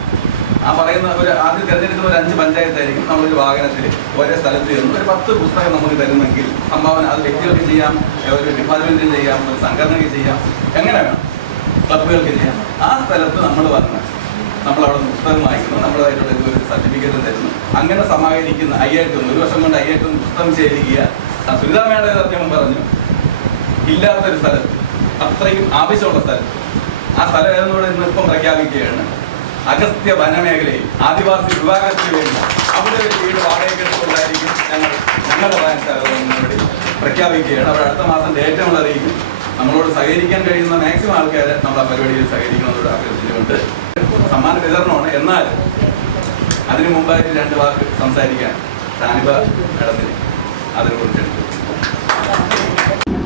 ആ പറയുന്ന ആദ്യം തിരഞ്ഞെടുക്കുന്ന ഒരു 5 പഞ്ചായത്തായിരിക്കും. നമ്മളൊരു വാഹനത്തിൽ ഓരോ സ്ഥലത്ത് നിന്ന് ഒരു 10 പുസ്തകം നമുക്ക് തരുന്നെങ്കിൽ സംഭാവന അത് വ്യക്തികൾക്ക് ചെയ്യാം, ഒരു ഡിപ്പാർട്ട്മെൻറ്റിന് ചെയ്യാം, ഒരു സംഘടനയ്ക്ക് ചെയ്യാം, എങ്ങനെ വേണം, ക്ലബുകൾക്ക് ചെയ്യാം. ആ സ്ഥലത്ത് നമ്മൾ വന്ന് നമ്മളവിടെ പുസ്തകം വായിക്കുന്നു, നമ്മളതായിട്ടുള്ള ഒരു സർട്ടിഫിക്കറ്റ് തരുന്നു. അങ്ങനെ സമാഹരിക്കുന്ന 5001 ഒരു വർഷം കൊണ്ട് 5001 പുസ്തകം ശേഖരിക്കുക. സുനിതാ മേഡം അദ്ദേഹം പറഞ്ഞു, ഇല്ലാത്തൊരു സ്ഥലത്ത് അത്രയും ആവശ്യമുള്ള സ്ഥലത്ത് ആ സ്ഥലം ഏതെന്നോട് ഇന്ന് ഇപ്പം പ്രഖ്യാപിക്കുകയാണ്. അഗസ്ത്യ വനമേഖലയിൽ ആദിവാസി വിഭാഗത്തിന് വേണ്ടി അവിടെ ഒരു വീട് വാടകയ്ക്കെടുത്തുകൊണ്ടായിരിക്കും ഞങ്ങളുടെ വായനശാല പ്രഖ്യാപിക്കുകയാണ്. അവർ അടുത്ത മാസം ഡേറ്റ് നമ്മൾ അറിയിക്കും. നമ്മളോട് സഹകരിക്കാൻ കഴിയുന്ന മാക്സിമം ആൾക്കാരെ നമ്മൾ ആ പരിപാടിയിൽ സഹകരിക്കണമെന്നോട് അഭ്യർത്ഥിച്ചുകൊണ്ട് സമ്മാന വിതരണമാണ്. എന്നാൽ അതിനു മുമ്പായിട്ട് 2 വാക്ക് സംസാരിക്കാൻ ഷാനിബ മേഡത്തിന് അതിനെക്കുറിച്ചെടുത്തു.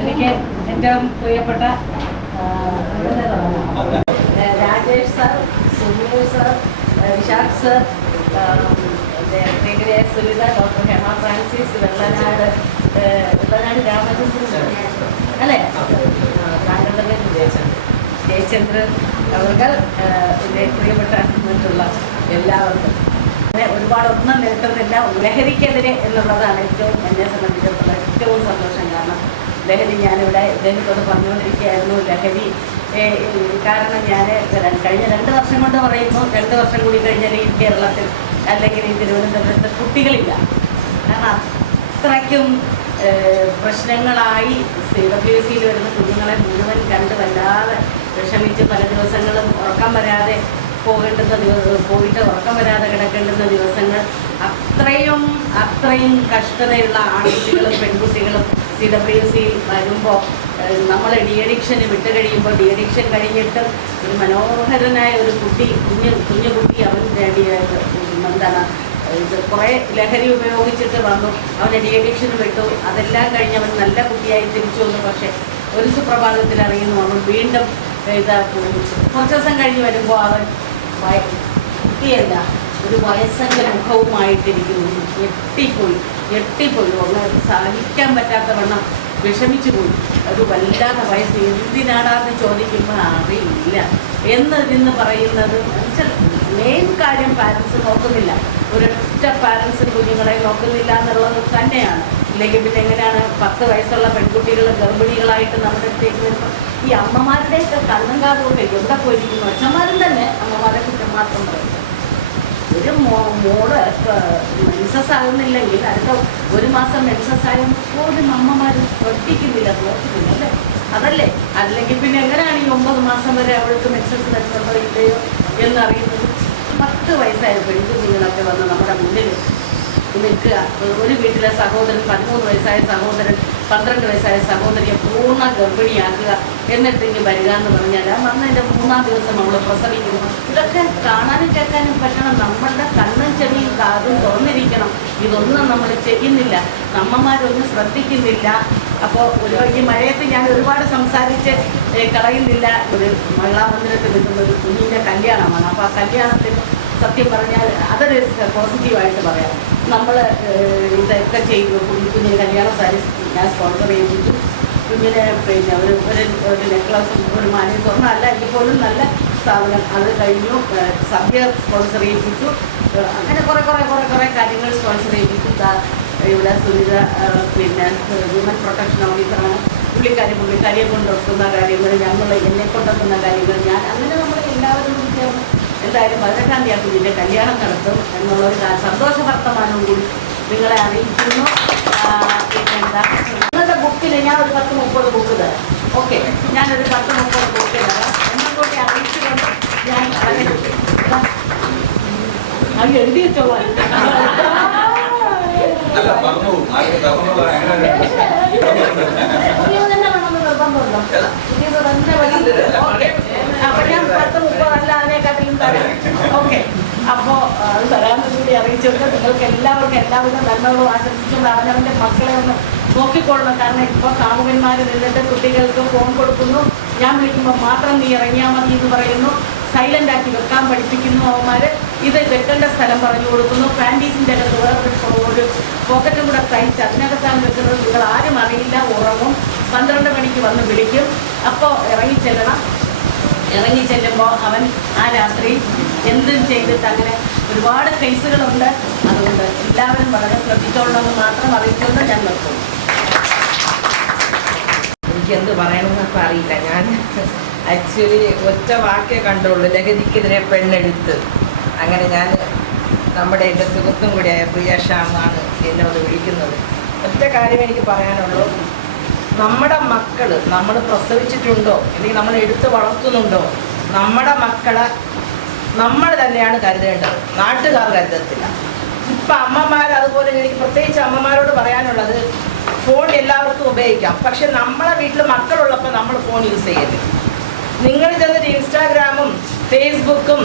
എനിക്ക് ഏറ്റവും പ്രിയപ്പെട്ട Rajesh sir, Sunil sir, Vishakh sir, മേഖലയെ സുനിത, ഡോക്ടർ ഹെമ ഫ്രാൻസിസ്, വെള്ളനാട് രാമചന്ദ്രൻ അല്ലേ, താങ്കളുടെ ജയചന്ദ്രൻ അവർ, എൻ്റെ പ്രിയപ്പെട്ട മറ്റുള്ള എല്ലാവർക്കും ഒരുപാട് ഒന്നും നിൽക്കുന്നില്ല. ലഹരിക്കെതിരെ എന്നുള്ളതാണ് എന്നെ സംബന്ധിച്ചിടത്തോളം ഏറ്റവും സന്തോഷം. കാരണം ലഹരി ഞാനിവിടെ ഇദ്ദേഹത്തോട് പറഞ്ഞുകൊണ്ടിരിക്കുകയായിരുന്നു. ലഹരി കാരണം ഞാൻ കഴിഞ്ഞ 2 വർഷം കൊണ്ട് പറയുന്നു, 2 വർഷം കൂടി കഴിഞ്ഞാൽ ഈ കേരളത്തിൽ അല്ലെങ്കിൽ ഈ തിരുവനന്തപുരത്ത് കുട്ടികളില്ല. കാരണം അത്രയ്ക്കും പ്രശ്നങ്ങളായി CWCയിൽ വരുന്ന കുഞ്ഞുങ്ങളെ മുഴുവൻ കണ്ട് വല്ലാതെ വിഷമിച്ച് പല ദിവസങ്ങളും ഉറക്കം വരാതെ പോയിട്ട് ഉറക്കം വരാതെ കിടക്കേണ്ടുന്ന ദിവസങ്ങൾ, അത്രയും കഷ്ടതയുള്ള ആൺകുട്ടികളും പെൺകുട്ടികളും CWCയിൽ വരുമ്പോൾ നമ്മൾ ഡി-അഡിക്ഷന് വിട്ട് കഴിയുമ്പോൾ ഡി-അഡിക്ഷൻ കഴിഞ്ഞിട്ട് ഒരു മനോഹരനായ ഒരു കുഞ്ഞു കുട്ടി അവൻ എന്താണ് കുറേ ലഹരി ഉപയോഗിച്ചിട്ട് വന്നു, അവനെ ഡി-അഡിക്ഷന് വിട്ടു. അതെല്ലാം കഴിഞ്ഞ് അവൻ നല്ല കുട്ടിയായി തിരിച്ചു വന്നു. പക്ഷേ ഒരു സുപ്രഭാതത്തിൽ അറിയുന്നു അവൻ വീണ്ടും കുറച്ച് ദിവസം കഴിഞ്ഞ് വരുമ്പോൾ അവൻ കുട്ടിയല്ല, ഒരു വയസ്സന്റെ മുഖവുമായിട്ടിരിക്കുന്നു. ഞെട്ടിപ്പോയി ഒന്ന് സഹിക്കാൻ പറ്റാത്ത വണ്ണം വിഷമിച്ചു പോയി. ഒരു വല്ലാത്ത വയസ്സ്. എന്തിനാടാന്ന് ചോദിക്കുമ്പോൾ അറിയില്ല എന്ന് പറയുന്നത് മെയിൻ കാര്യം പാരൻസ് നോക്കുന്നില്ല. ഒരൊറ്റ പാരൻസ് കുഞ്ഞുങ്ങളെ നോക്കുന്നില്ല എന്നുള്ളത് തന്നെയാണ്. ഇല്ലെങ്കിൽ പിന്നെ എങ്ങനെയാണ് 10 വയസ്സുള്ള പെൺകുട്ടികൾ ഗർഭിണികളായിട്ട് നമ്മുടെ അടുത്തേക്ക് വരുമ്പോൾ ഈ അമ്മമാരുടെയൊക്കെ കണ്ണും കാതുമൊക്കെ എവിടെ പോയിരിക്കുന്നു? അച്ഛന്മാരും തന്നെ അമ്മമാരെ കുറ്റം മാത്രം പറയുന്നു. ഒരു മോള് മെൻസസ് ആകുന്നില്ലെങ്കിൽ അടുത്ത 1 മാസം മെൻസസ് ആകുമ്പോൾ പോലും അമ്മമാർ ശ്രദ്ധിക്കുന്നില്ല, നോക്കുന്നില്ല അല്ലേ? അതല്ലേ? അല്ലെങ്കിൽ പിന്നെ എങ്ങനെയാണ് ഈ 9 മാസം വരെ അവൾക്ക് മെൻസസ് വരുന്നുണ്ടോ ഇല്ലയോ എന്നറിയുന്നത്? 10 വയസ്സായ പെൺകുഞ്ഞുങ്ങളൊക്കെ വന്ന് നമ്മുടെ മുന്നിൽ നിൽക്കുക. ഒരു വീട്ടിലെ സഹോദരൻ, 13 വയസ്സായ സഹോദരൻ, 12 വയസ്സായ സഹോദരിയെ പൂർണ്ണ ഗർഭിണിയാക്കുക, എന്നിട്ട് ഇനി വരിക എന്ന് പറഞ്ഞാൽ വന്നതിൻ്റെ 3-ാം ദിവസം അവൾ പ്രസവിക്കുന്നു. ഇതൊക്കെ കാണാനും കേൾക്കാനും പറ്റണം. നമ്മളുടെ കണ്ണും ചെവിയും കാതും തുറന്നിരിക്കണം. ഇതൊന്നും നമ്മൾ ചെയ്യുന്നില്ല, നമ്മമാരൊന്നും ശ്രദ്ധിക്കുന്നില്ല. അപ്പോൾ ഈ മഴയത്ത് ഞാൻ ഒരുപാട് സംസാരിച്ച് കളയുന്നില്ല. ഒരു മഹിളാ മന്ദിരത്തിൽ നിൽക്കുന്ന ഒരു കുഞ്ഞിൻ്റെ കല്യാണമാണ്. അപ്പോൾ ആ കല്യാണത്തിന് സത്യം പറഞ്ഞാൽ അതൊരു പോസിറ്റീവായിട്ട് പറയാം. നമ്മൾ ഇതൊക്കെ ചെയ്തു. കുഞ്ഞിന് കല്യാണ സാരി ഞാൻ സ്പോൺസർ ചെയ്യിപ്പിച്ചു. കുഞ്ഞിനെ പിന്നെ ഒരു നെക്ലസും ഒരു മാലയും സ്വർണ്ണം അല്ല എങ്കിൽ പോലും നല്ല സ്ഥാപനം. അത് കഴിഞ്ഞു. സദ്യ സ്പോൺസർ ചെയ്യിപ്പിച്ചു. അങ്ങനെ കുറേ കാര്യങ്ങൾ സ്പോൺസർ ചെയ്യിപ്പിച്ചു. ഇവിടെ സുനിത പിന്നെ വിമൻ പ്രൊട്ടക്ഷൻ ഓഫീസറാണ്. പുള്ളിക്കാരിയെ കൊണ്ടെത്തുന്ന കാര്യങ്ങൾ, എന്നെ കൊണ്ടെത്തുന്ന കാര്യങ്ങൾ ഞാൻ അങ്ങനെ നമ്മൾ എല്ലാവരും ചേർന്ന് എന്തായാലും 18-ാം തീയതി കുഞ്ഞിൻ്റെ കല്യാണം നടത്തും എന്നുള്ളൊരു സന്തോഷ വർത്തമാനവും കൂടി നിങ്ങളെ അറിയിക്കുന്നു. പിന്നെന്താ, നിങ്ങളുടെ ബുക്കിൽ ഞാൻ ഒരു 10-30 ബുക്ക് തരാം. ഓക്കെ, ഞാനൊരു 10-30 ബുക്ക് തരാം. എന്നെ കൂടി അറിയിച്ചുകൊണ്ട് ഞാൻ അത് എഴുതി വെച്ചോളാം. നിർബന്ധമുണ്ടോ? ഇത് തന്നെ അപ്പൊ ഞാൻ 10-30 അല്ല അതിനെക്കാട്ടിലും തരാം. ഓക്കെ, അപ്പോൾ അത് തരാമെന്ന് കൂടി അറിയിച്ചുകൊണ്ട് നിങ്ങൾക്ക് എല്ലാവർക്കും എല്ലാവിധ നന്മകളും ആശംസിച്ചുകൊണ്ട് അവനവൻ്റെ മക്കളെ ഒന്ന് നോക്കിക്കൊള്ളണം. കാരണം ഇപ്പോൾ കാമുകന്മാർ നിന്നിട്ട് കുട്ടികൾക്ക് ഫോൺ കൊടുക്കുന്നു. ഞാൻ വിളിക്കുമ്പോൾ മാത്രം നീ ഇറങ്ങിയാൽ മതി എന്ന് പറയുന്നു. സൈലൻ്റ് ആക്കി വെക്കാൻ പഠിപ്പിക്കുന്നു അവന്മാർ. ഇത് വെക്കേണ്ട സ്ഥലം പറഞ്ഞു കൊടുക്കുന്നു. പാൻറ്റീസിൻ്റെ അകത്ത് വേറൊരു പോക്കറ്റും കൂടെ തയ്ച്ച് അതിനകത്താണ് വെക്കുന്നത്. നിങ്ങൾ ആരും അറിയില്ല, ഉറങ്ങും. 12 മണിക്ക് വന്ന് വിളിക്കും. അപ്പോൾ ഇറങ്ങി ചെല്ലുമ്പോൾ അവൻ ആ രാത്രി എന്തും ചെയ്തിട്ട് അങ്ങനെ ഒരുപാട് കേസുകളുണ്ട്. അതുകൊണ്ട് എല്ലാവരും വളരെ ശ്രദ്ധിച്ചോളണമെന്ന് മാത്രം അറിയിച്ചുകൊണ്ട് ഞാൻ നിർത്തുന്നു. എനിക്കെന്ത് പറയണമെന്നൊക്കെ അറിയില്ല. ഞാൻ ആക്ച്വലി ഒറ്റ വാക്കേ കണ്ടുള്ളൂ, ലഹരിക്കെതിരെ പെണ്ണെഴുത്ത്. അങ്ങനെ ഞാൻ എൻ്റെ സുഹൃത്തും കൂടിയായ പ്രിയ ഷാമാണ് എന്നോട് വിളിക്കുന്നത്. ഒറ്റ കാര്യം എനിക്ക് പറയാനുള്ളൂ, നമ്മുടെ മക്കൾ നമ്മൾ പ്രസവിച്ചിട്ടുണ്ടോ അല്ലെങ്കിൽ നമ്മൾ എടുത്ത് വളർത്തുന്നുണ്ടോ, നമ്മുടെ മക്കളെ നമ്മൾ തന്നെയാണ് കരുതേണ്ടത്, നാട്ടുകാർ കരുതത്തില്ല. ഇപ്പം അമ്മമാർ അതുപോലെ എനിക്ക് പ്രത്യേകിച്ച് അമ്മമാരോട് പറയാനുള്ളത്, ഫോൺ എല്ലാവർക്കും ഉപയോഗിക്കാം, പക്ഷെ നമ്മളെ വീട്ടിൽ മക്കളുള്ളപ്പോൾ നമ്മൾ ഫോൺ യൂസ് ചെയ്യരുത്. നിങ്ങൾ ചെന്നിട്ട് ഇൻസ്റ്റാഗ്രാമും ഫേസ്ബുക്കും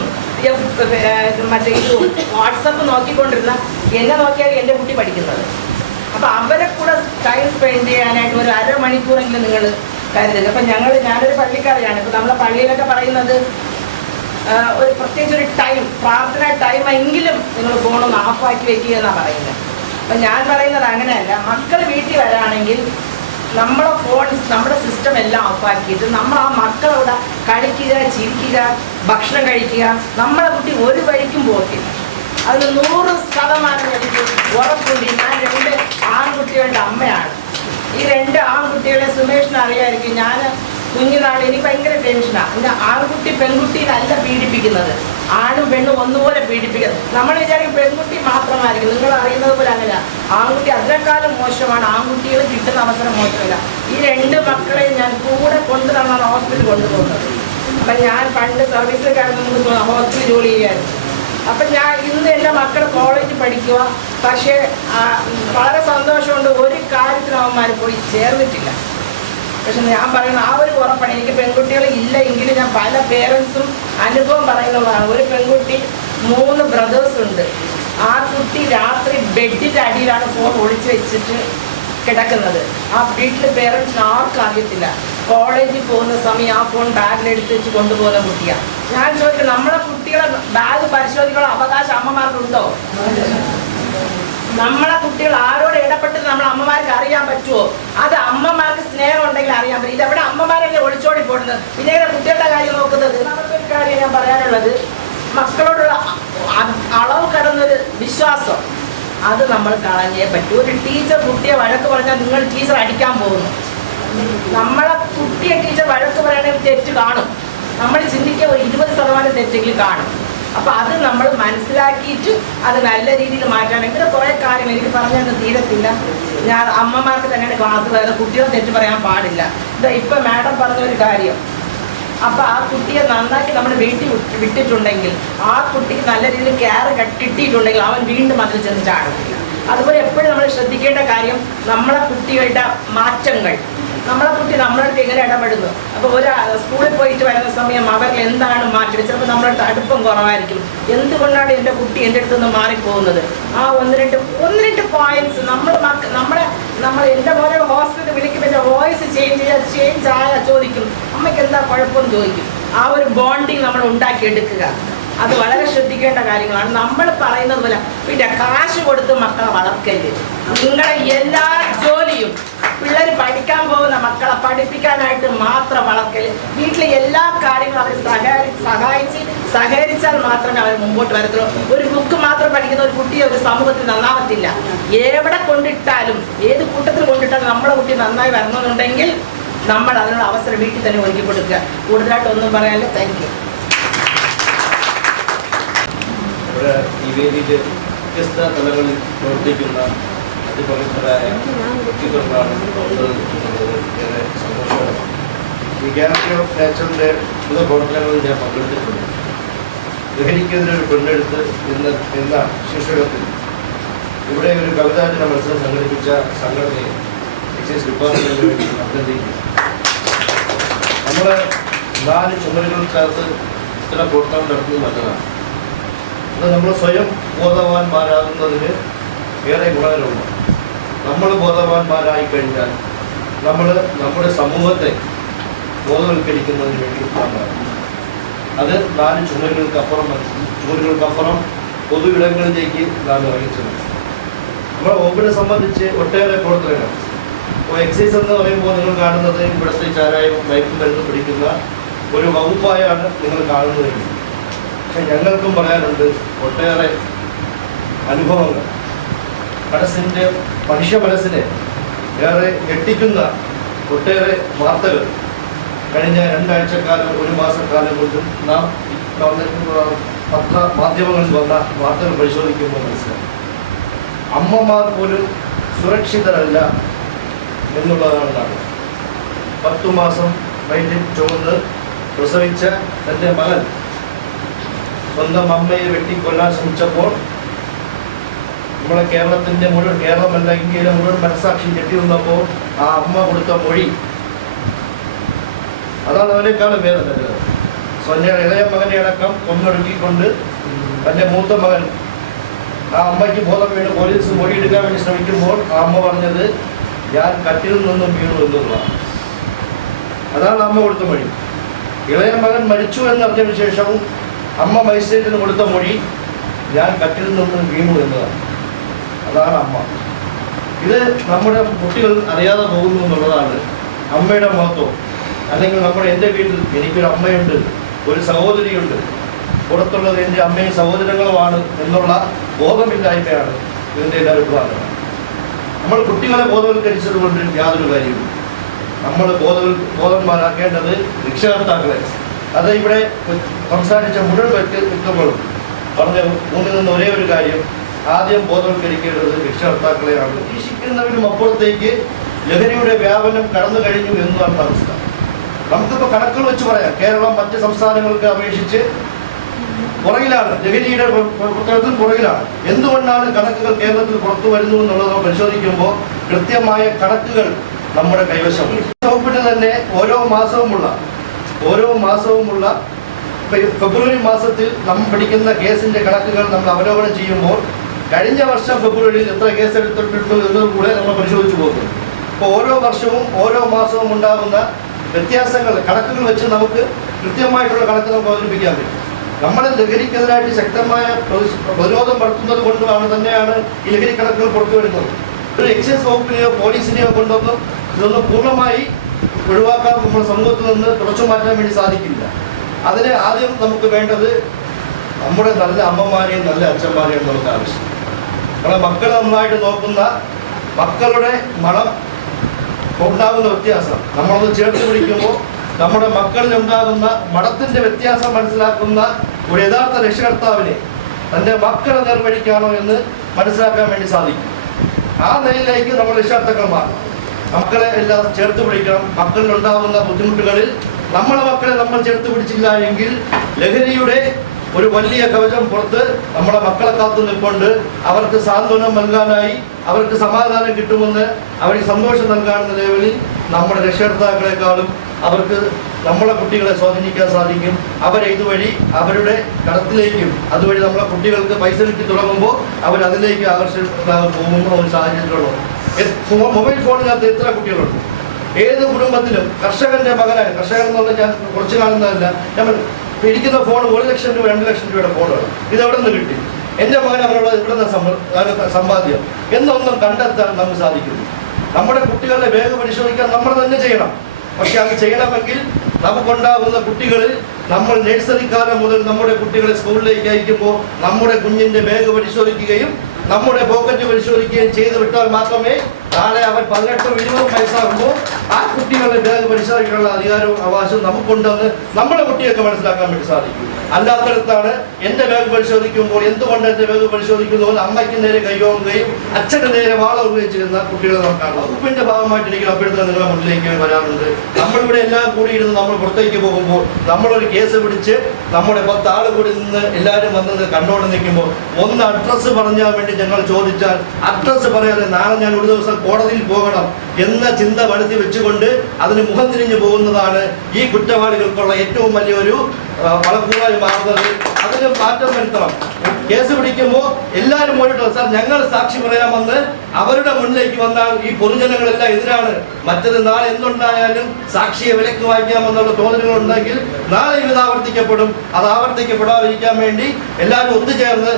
മറ്റേ ഇതും വാട്സപ്പ് നോക്കിക്കൊണ്ടിരുന്ന എന്നെ നോക്കിയാൽ എൻ്റെ കുട്ടി പഠിക്കുന്നത്. അപ്പോൾ അവരെ കൂടെ ടൈം സ്പെൻഡ് ചെയ്യാനായിട്ട് ഒരു അരമണിക്കൂറെങ്കിലും നിങ്ങൾ കരുതുക. അപ്പം ഞാനൊരു പള്ളിക്കാരിയാണ്. ഇപ്പോൾ നമ്മളെ പള്ളിയിലൊക്കെ പറയുന്നത് ഒരു പ്രത്യേകിച്ച് ഒരു ടൈം, പ്രാർത്ഥന ടൈമെങ്കിലും നിങ്ങൾ ഫോണൊന്ന് ഓഫാക്കി വയ്ക്കുക എന്നാണ് പറയുന്നത്. അപ്പം ഞാൻ പറയുന്നത് അങ്ങനെയല്ല. മക്കൾ വീട്ടിൽ വരാണെങ്കിൽ നമ്മുടെ ഫോൺ, നമ്മുടെ സിസ്റ്റം എല്ലാം ഓഫാക്കിയിട്ട് നമ്മൾ ആ മക്കളോട് കളിക്കുക, ചിരിക്കുക, ഭക്ഷണം കഴിക്കുക. നമ്മളെ കുട്ടി ഒരു വഴിക്കും പോകത്തില്ല. അതിന് 100% എനിക്ക് ഉറപ്പുണ്ട്. ഞാൻ 2 ആൺകുട്ടികളുടെ അമ്മയാണ്. ഈ 2 ആൺകുട്ടികളെ സുമേഷിന് അറിയാമായിരിക്കും. ഞാൻ കുഞ്ഞുനാൾ എനിക്ക് ഭയങ്കര ടെൻഷനാണ്. എൻ്റെ ആൺകുട്ടി പെൺകുട്ടീനല്ല പീഡിപ്പിക്കുന്നത്, ആണും പെണ്ണും ഒന്നുപോലെ പീഡിപ്പിക്കുന്നത്. നമ്മൾ വിചാരിക്കും പെൺകുട്ടി മാത്രമായിരിക്കും, നിങ്ങൾ അറിയുന്നത് പോലെ അങ്ങനെയാണ്. ആൺകുട്ടി അതിനേക്കാളും മോശമാണ്. ആൺകുട്ടികൾ കിട്ടുന്ന അവസരം മോശമില്ല. ഈ 2 മക്കളെ ഞാൻ കൂടെ കൊണ്ടുവന്നാണ് ഹോസ്പിറ്റലിൽ കൊണ്ടുപോകുന്നത്. അപ്പം ഞാൻ പണ്ട് സർവീസിലേക്കായിരുന്നു ഹോസ്പിറ്റലിൽ ജോലി ചെയ്യായിരുന്നു. അപ്പം ഇന്ന് എൻ്റെ മക്കൾ കോളേജിൽ പഠിക്കുക. പക്ഷേ വളരെ സന്തോഷമുണ്ട്, ഒരു കാര്യത്തിനും അവന്മാർ പോയി ചേർന്നിട്ടില്ല. പക്ഷെ ഞാൻ പറയുന്ന ആ ഒരു ഉറപ്പാണ്. എനിക്ക് പെൺകുട്ടികൾ ഇല്ല എങ്കിലും ഞാൻ പല പേരൻസും അനുഭവം പറയുന്നതാണ്. ഒരു പെൺകുട്ടി 3 ബ്രദേഴ്സ് ഉണ്ട്. ആ കുട്ടി രാത്രി ബെഡിൻ്റെ അടിയിലാണ് ഫോൺ ഒളിച്ചു വെച്ചിട്ട് കിടക്കുന്നത്. ആ വീട്ടിൽ പേരൻസിന് ആർക്കും അറിയത്തില്ല. കോളേജിൽ പോകുന്ന സമയം ആ ഫോൺ ബാഗിലെടുത്ത് വെച്ച് കൊണ്ടുപോകുന്ന കുട്ടിയാണ്. ഞാൻ ചോദിക്കും, നമ്മളെ കുട്ടികളെ ബാഗ് പരിശോധിക്കാനുള്ള അവകാശം അമ്മമാർക്കുണ്ടോ? നമ്മളെ കുട്ടികൾ ആരോട് ഇടപെട്ടത് നമ്മൾ അമ്മമാർക്ക് അറിയാൻ പറ്റുമോ? അത് അമ്മമാർക്ക് സ്നേഹം ഉണ്ടെങ്കിൽ അറിയാൻ പറ്റും. ഇതെവിടെ അമ്മമാരല്ലേ ഒളിച്ചോടി പോടുന്നത്? പിന്നെ കുട്ടികളുടെ കാര്യം നോക്കുന്നത്? നമുക്കൊരു കാര്യം ഞാൻ പറയാനുള്ളത്, മക്കളോടുള്ള അളവ് കടന്നൊരു വിശ്വാസം അത് നമ്മൾ കളഞ്ഞേ പറ്റൂ. ഒരു ടീച്ചർ കുട്ടിയെ വഴക്ക് പറഞ്ഞാൽ നിങ്ങൾ ടീച്ചർ അടിക്കാൻ പോകുന്നു. നമ്മളെ കുട്ടിയെ ടീച്ചർ വഴക്ക് പറയണമെങ്കിൽ തെറ്റ് കാണും. നമ്മൾ ചിന്തിക്കുക 20% തെറ്റെങ്കിലും കാണും. അപ്പോൾ അത് നമ്മൾ മനസ്സിലാക്കിയിട്ട് അത് നല്ല രീതിയിൽ മാറ്റാനെങ്കിൽ കുറേ കാര്യങ്ങൾ എനിക്ക് പറഞ്ഞൊന്നും തീരത്തില്ല. ഞാൻ അമ്മമാർക്ക് തന്നെയാണ് ക്ലാസ് വേറെ കുട്ടികൾ തെറ്റ് പറയാൻ പാടില്ല. ഇപ്പം മാഡം പറഞ്ഞൊരു കാര്യം, അപ്പോൾ ആ കുട്ടിയെ നന്നാക്കി നമ്മൾ വീട്ടിൽ വിട്ടിട്ടുണ്ടെങ്കിൽ ആ കുട്ടിക്ക് നല്ല രീതിയിൽ കെയർ കിട്ടിയിട്ടുണ്ടെങ്കിൽ അവൻ വീണ്ടും അതിൽ ചെന്ന് ചാടത്തില്ല. അതുപോലെ എപ്പോഴും നമ്മൾ ശ്രദ്ധിക്കേണ്ട കാര്യം നമ്മളെ കുട്ടികളുടെ മാറ്റങ്ങൾ, നമ്മളെ കുട്ടി നമ്മളടുത്ത് എങ്ങനെ ഇടപെടുന്നു. അപ്പോൾ ഒരു സ്കൂളിൽ പോയിട്ട് വരുന്ന സമയം അവരിൽ എന്താണ് മാറ്റം, ചിലപ്പോൾ നമ്മളടുത്ത് അടുപ്പം കുറവായിരിക്കും. എന്തുകൊണ്ടാണ് എൻ്റെ കുട്ടി എൻ്റെ അടുത്ത് നിന്ന് മാറിപ്പോകുന്നത്, ആ ഒന്ന് രണ്ട് പോയിന്റ്സ് നമ്മൾ എൻ്റെ മോനെ ഹോസ്പിറ്റലിൽ വിളിക്കുമ്പോൾ എൻ്റെ വോയിസ് ചേഞ്ച് ആയ ചോദിക്കും, അമ്മയ്ക്ക് എന്താ കുഴപ്പമെന്ന് ചോദിക്കും. ആ ഒരു ബോണ്ടിങ് നമ്മൾ ഉണ്ടാക്കിയെടുക്കുക, അത് വളരെ ശ്രദ്ധിക്കേണ്ട കാര്യങ്ങളാണ്. നമ്മൾ പറയുന്നത് പോലെ പിന്നെ കാശ് കൊടുത്ത് മക്കളെ വളർക്കരുത്. നിങ്ങളുടെ എല്ലാ ജോലിയും പിള്ളേർ പഠിക്കാൻ പോകുന്ന മക്കളെ പഠിപ്പിക്കാനായിട്ട് മാത്രം വളർക്കല്. വീട്ടിലെ എല്ലാ കാര്യങ്ങളും അവർ സഹകരിച്ചാൽ മാത്രമേ അവർ മുമ്പോട്ട് വരത്തുള്ളൂ. ഒരു ബുക്ക് മാത്രം പഠിക്കുന്ന ഒരു കുട്ടിയെ ഒരു സമൂഹത്തിൽ നന്നാവത്തില്ല. എവിടെ കൊണ്ടിട്ടാലും ഏത് കൂട്ടത്തിൽ കൊണ്ടിട്ടാലും നമ്മുടെ കുട്ടി നന്നായി വരണമെന്നുണ്ടെങ്കിൽ നമ്മൾ അതിനുള്ള അവസരം വീട്ടിൽ തന്നെ ഒരുക്കി കൊടുക്കുക. കൂടുതലായിട്ടൊന്നും പറയാനില്ല. Thank you. ഈ വേദിയിൽ വ്യത്യസ്ത തലങ്ങളിൽ പ്രവർത്തിക്കുന്ന അതിപ്രഗത്ഭരായ വ്യക്തിത്വങ്ങളാണ് ഏറെ സന്തോഷകരമാണ്. ഈ ഗാലറി ഓഫ് നേച്ചറിൻ്റെ വിവിധ പ്രവർത്തനങ്ങളിൽ ഞാൻ പങ്കെടുത്തിട്ടുണ്ട്. ലഹരിക്കെതിരെ ഒരു പെണ്ണെടുത്ത് എന്ന ശീർഷകത്തിൽ ഇവിടെ ഒരു കവിതാചന മത്സരം സംഘടിപ്പിച്ച സംഘടനയെ എക്സൈസ് ഡിപ്പാർട്ട്മെൻറ്റിന് വേണ്ടി അഭിനന്ദിക്കുന്നു. നമ്മൾ 4 ചുമരുകൾക്കകത്ത് ഇത്തരം പ്രവർത്തനം നടത്തുന്നത് നല്ലതാണ്. അത് നമ്മൾ സ്വയം ബോധവാന്മാരാകുന്നതിന് ഏറെ ഗുണകരമാണ്. നമ്മൾ ബോധവാന്മാരായി കഴിഞ്ഞാൽ നമ്മൾ നമ്മുടെ സമൂഹത്തെ ബോധവൽക്കരിക്കുന്നതിന് വേണ്ടി ഉണ്ടാകും. അത് 4 ചുമരുകൾക്കപ്പുറം പൊതു ഇടങ്ങളിലേക്ക് നാം ഇറങ്ങിച്ചത്. നമ്മുടെ വകുപ്പിനെ സംബന്ധിച്ച് ഒട്ടേറെ പ്രവർത്തനങ്ങൾ. ഇപ്പോൾ എക്സൈസ് എന്ന് പറയുമ്പോൾ നിങ്ങൾ കാണുന്നത് ഇവിടുത്തെ ചാരായവും മയക്കുമരുന്ന് പിടിക്കുന്ന ഒരു വകുപ്പായാണ് നിങ്ങൾ കാണുന്നതെങ്കിൽ, പക്ഷെ ഞങ്ങൾക്കും പറയാനുണ്ട് ഒട്ടേറെ അനുഭവങ്ങൾ. മനുഷ്യ മനസ്സിനെ ഏറെ ഞെട്ടിക്കുന്ന ഒട്ടേറെ വാർത്തകൾ കഴിഞ്ഞ 2 ആഴ്ചക്കാലം 1 മാസക്കാലം കൊണ്ട് നാം മാധ്യമങ്ങളിൽ വന്ന വാർത്തകൾ പരിശോധിക്കുമ്പോൾ മനസ്സിലാക്കും. അമ്മമാർ പോലും സുരക്ഷിതരല്ല എന്നുള്ളതാണ്. 10 മാസം വയറ്റിൽ ചുമന്ന് പ്രസവിച്ച തൻ്റെ മകൻ സ്വന്തം അമ്മയെ വെട്ടിക്കൊല്ലാൻ ശ്രമിച്ചപ്പോൾ നമ്മളെ കേരളത്തിൻ്റെ മുഴുവൻ, കേരളമല്ല ഇന്ത്യയിലെ മുഴുവൻ മനസ്സാക്ഷി ഞെട്ടിയിരുന്നപ്പോൾ ആ അമ്മ കൊടുത്ത മൊഴി, അതാണ് അവനേക്കാളും വേദന. സ്വന്തം ഇളയ മകനെ അടക്കം കൊന്നൊടുക്കിക്കൊണ്ട് തൻ്റെ മൂത്ത മകൻ ആ അമ്മയ്ക്ക് ബോധം വീണ് പോലീസ് മൊഴിയെടുക്കാൻ വേണ്ടി ശ്രമിക്കുമ്പോൾ ആ അമ്മ പറഞ്ഞത് ഞാൻ കട്ടിൽ നിന്നും വീണു എന്നുള്ളതാണ്. അതാണ് അമ്മ കൊടുത്ത മൊഴി. ഇളയ മകൻ മരിച്ചു എന്നറിഞ്ഞതിന് ശേഷവും അമ്മ മജിസ്ട്രേറ്റിന് കൊടുത്ത മൊഴി ഞാൻ കട്ടിൽ നിന്ന് വീണു എന്നതാണ്. അതാണ് അമ്മ. ഇത് നമ്മുടെ കുട്ടികൾ അറിയാതെ പോകുന്നു എന്നുള്ളതാണ് അമ്മയുടെ മഹത്വം. അല്ലെങ്കിൽ എൻ്റെ വീട്ടിൽ എനിക്കൊരു അമ്മയുണ്ട്, ഒരു സഹോദരിയുണ്ട്, പുറത്തുള്ളത് എൻ്റെ അമ്മയും സഹോദരങ്ങളുമാണ് എന്നുള്ള ബോധമില്ലായ്മയാണ് ഇതിൻ്റെ എല്ലാവരും കാരണം. നമ്മൾ കുട്ടികളെ ബോധവൽക്കരിച്ചത് കൊണ്ട് യാതൊരു കാര്യവും. നമ്മൾ ബോധന്മാരാക്കേണ്ടത് രക്ഷകർത്താക്കളെ. അത് ഇവിടെ സംസാരിച്ച മുഴുവൻ വ്യക്തിത്വങ്ങളും പറഞ്ഞ മുന്നിൽ നിന്ന് ഒരേ ഒരു കാര്യം, ആദ്യം ബോധവൽക്കരിക്കേണ്ടത് രക്ഷകർത്താക്കളെയാണ്. പ്രതീക്ഷിക്കുന്നതിനും അപ്പുറത്തേക്ക് ലഹരിയുടെ വ്യാപനം കടന്നു കഴിഞ്ഞു എന്നതാണ് അവസ്ഥ. നമുക്കിപ്പോൾ കണക്കുകൾ വെച്ച് പറയാം, കേരളം മറ്റ് സംസ്ഥാനങ്ങൾക്ക് അപേക്ഷിച്ച് പുറകിലാണ്, ലഹരിയുടെ പ്രവർത്തനത്തിൽ പുറകിലാണ്. എന്തുകൊണ്ടാണ് കണക്കുകൾ കേരളത്തിൽ പുറത്തു വരുന്നു എന്നുള്ളത് പരിശോധിക്കുമ്പോൾ കൃത്യമായ കണക്കുകൾ നമ്മുടെ കൈവശമുണ്ട്. വകുപ്പിന് തന്നെ ഓരോ മാസവുമുള്ള ഫെബ്രുവരി മാസത്തിൽ നമ്മൾ പഠിക്കുന്ന കേസിൻ്റെ കണക്കുകൾ നമ്മൾ അവലോകനം ചെയ്യുമ്പോൾ കഴിഞ്ഞ വർഷം ഫെബ്രുവരിയിൽ എത്ര കേസ് എടുത്തിട്ടുണ്ട് എന്നതും കൂടെ നമ്മൾ പരിശോധിച്ച് പോകുന്നു. അപ്പോൾ ഓരോ വർഷവും ഓരോ മാസവും ഉണ്ടാകുന്ന വ്യത്യാസങ്ങൾ കണക്കുകൾ വെച്ച് നമുക്ക് കൃത്യമായിട്ടുള്ള കണക്ക് നമുക്ക് അവതരിപ്പിക്കാൻ പറ്റും. നമ്മൾ ലഹരിക്കെതിരായിട്ട് ശക്തമായ പ്രതിരോധം നടത്തുന്നത് കൊണ്ടാണ് തന്നെയാണ് ഈ ലഹരി കണക്കുകൾ പുറത്തു വരുന്നത്. ഒരു എക്സൈസ് വകുപ്പിനെയോ പോലീസിനെയോ കൊണ്ടൊന്നും ഇതൊന്നും പൂർണ്ണമായി ഒഴിവാക്കാൻ നമ്മുടെ സമൂഹത്തിൽ നിന്ന് തുടച്ചു മാറ്റാൻ വേണ്ടി സാധിക്കില്ല. അതിന് ആദ്യം നമുക്ക് വേണ്ടത് നമ്മുടെ നല്ല അമ്മമാരെയും നല്ല അച്ഛന്മാരെയും നമുക്ക് ആവശ്യം. നമ്മളെ മക്കളെ നന്നായിട്ട് നോക്കുന്ന, മക്കളുടെ മണം ഉണ്ടാകുന്ന വ്യത്യാസം നമ്മളത് ചേർത്ത് പിടിക്കുമ്പോൾ നമ്മുടെ മക്കളിൽ ഉണ്ടാകുന്ന മണത്തിൻ്റെ വ്യത്യാസം മനസ്സിലാക്കുന്ന ഒരു യഥാർത്ഥ രക്ഷകർത്താവിനെ തൻ്റെ മക്കളെ നിർവഹിക്കാണോ എന്ന് മനസ്സിലാക്കാൻ വേണ്ടി സാധിക്കും. ആ നിലയിലേക്ക് നമ്മൾ രക്ഷകർത്താക്കൾ മാറണം. മക്കളെ എല്ലാം ചേർത്ത് പിടിക്കണം. മക്കളിലുണ്ടാകുന്ന ബുദ്ധിമുട്ടുകളിൽ നമ്മളെ മക്കളെ നമ്മൾ ചേർത്ത് പിടിച്ചില്ല എങ്കിൽ ലഹരിയുടെ ഒരു വലിയ കവചം പുറത്ത് നമ്മുടെ മക്കളെ കാത്തു നിൽക്കൊണ്ട് അവർക്ക് സാന്ത്വനം നൽകാനായി, അവർക്ക് സമാധാനം കിട്ടുമെന്ന്, അവർക്ക് സന്തോഷം നൽകാനുള്ള ലെവലിൽ നമ്മുടെ രക്ഷകർത്താക്കളെക്കാളും അവർക്ക് നമ്മളെ കുട്ടികളെ സ്വാധീനിക്കാൻ സാധിക്കും. അവരെ ഇതുവഴി അവരുടെ കടത്തിലേക്കും അതുവഴി നമ്മളെ കുട്ടികൾക്ക് പൈസ കിട്ടി തുടങ്ങുമ്പോൾ അവരതിലേക്ക് ആകർഷിക്കാൻ പോകുന്ന ഒരു സാഹചര്യത്തിലുള്ളൂ. മൊബൈൽ ഫോണിനകത്ത് എത്ര കുട്ടികളുണ്ട്? ഏത് കുടുംബത്തിലും കർഷകന്റെ മകനായ, കർഷകൻ എന്നുള്ള ഞാൻ കുറച്ച് കാണുന്നതല്ല, നമ്മൾ ഇരിക്കുന്ന ഫോൺ 1 ലക്ഷം രൂപ 2 ലക്ഷം രൂപയുടെ ഫോണാണ്. ഇത് എവിടെ നിന്ന് കിട്ടി? എൻ്റെ മകൻ അവനുള്ള ഇവിടുന്ന് സമ്പാദ്യം എന്നൊന്നും കണ്ടെത്താൻ നമുക്ക് സാധിക്കുന്നു. നമ്മുടെ കുട്ടികളുടെ ബാഗ് പരിശോധിക്കാൻ നമ്മൾ തന്നെ ചെയ്യണം. പക്ഷെ അത് ചെയ്യണമെങ്കിൽ നമുക്കുണ്ടാകുന്ന കുട്ടികളിൽ നമ്മൾ നഴ്സറി കാലം മുതൽ നമ്മുടെ കുട്ടികളെ സ്കൂളിലേക്ക് അയക്കുമ്പോൾ നമ്മുടെ കുഞ്ഞിൻ്റെ ബാഗ് പരിശോധിക്കുകയും നമ്മുടെ പോക്കറ്റ് പരിശോധിക്കുകയും ചെയ്തു വിട്ടാൽ മാത്രമേ നാളെ അവൻ 18 20 വയസ്സാകുമ്പോൾ ആ കുട്ടികളുടെ ബാഗ് പരിശോധിക്കാനുള്ള അധികാരവും അവകാശവും നമുക്കുണ്ടെന്ന് നമ്മുടെ കുട്ടിയൊക്കെ മനസ്സിലാക്കാൻ വേണ്ടി സാധിക്കും. അല്ലാത്തടത്താണ് എൻ്റെ ബാഗ് പരിശോധിക്കുമ്പോൾ എന്തുകൊണ്ട് എൻ്റെ ബാഗ് പരിശോധിക്കുന്നു എന്ന് അമ്മയ്ക്ക് നേരെ കൈയോങ്ങുകയും അച്ഛൻ്റെ നേരെ വാളോങ്ങുകയും ചെയ്യുന്ന കുട്ടികളെ നമുക്കാണ്. വകുപ്പിൻ്റെ ഭാഗമായിട്ട് എനിക്ക് അപ്പോഴത്തെ നിങ്ങളുടെ മുന്നിലേക്ക് വരാറുണ്ട്. നമ്മളിവിടെ എല്ലാം കൂടി ഇരുന്ന് നമ്മൾ പുറത്തേക്ക് പോകുമ്പോൾ നമ്മളൊരു കേസ് പിടിച്ച് നമ്മുടെ 10 ആൾ കൂടി നിന്ന് എല്ലാവരും വന്നത് കണ്ടോണ്ട് നിൽക്കുമ്പോൾ ഒന്ന് അഡ്രസ്സ് പറഞ്ഞാൽ വേണ്ടി ഞങ്ങൾ ചോദിച്ചാൽ അഡ്രസ്സ് പറയാതെ നാളെ ഞാൻ ഒരു ദിവസം കോടതിയിൽ പോകണം എന്ന ചിന്ത മനസ്സിൽ വെച്ചുകൊണ്ട് അതിന് മുഖം തിരിഞ്ഞു പോകുന്നതാണ് ഈ കുറ്റവാളികൾക്കുള്ള ഏറ്റവും വലിയൊരു വളക്കൂറായി മാറുന്നത്. അതിന് മാറ്റം വരുത്തണം. കേസ് പിടിക്കുമ്പോൾ എല്ലാവരും പോയിട്ട് സാർ ഞങ്ങൾ സാക്ഷി പറയാമെന്ന് അവരുടെ മുന്നിലേക്ക് വന്നാൽ ഈ പൊതുജനങ്ങളെല്ലാം എതിരാണ്. മറ്റത് നാളെ എന്തുണ്ടായാലും സാക്ഷിയെ വിലക്ക് വായിക്കാമെന്നുള്ള തോന്നലുകളുണ്ടെങ്കിൽ നാളെ ഇത് ആവർത്തിക്കപ്പെടും. അത് ആവർത്തിക്കപ്പെടാതിരിക്കാൻ വേണ്ടി എല്ലാവരും ഒത്തുചേർന്ന്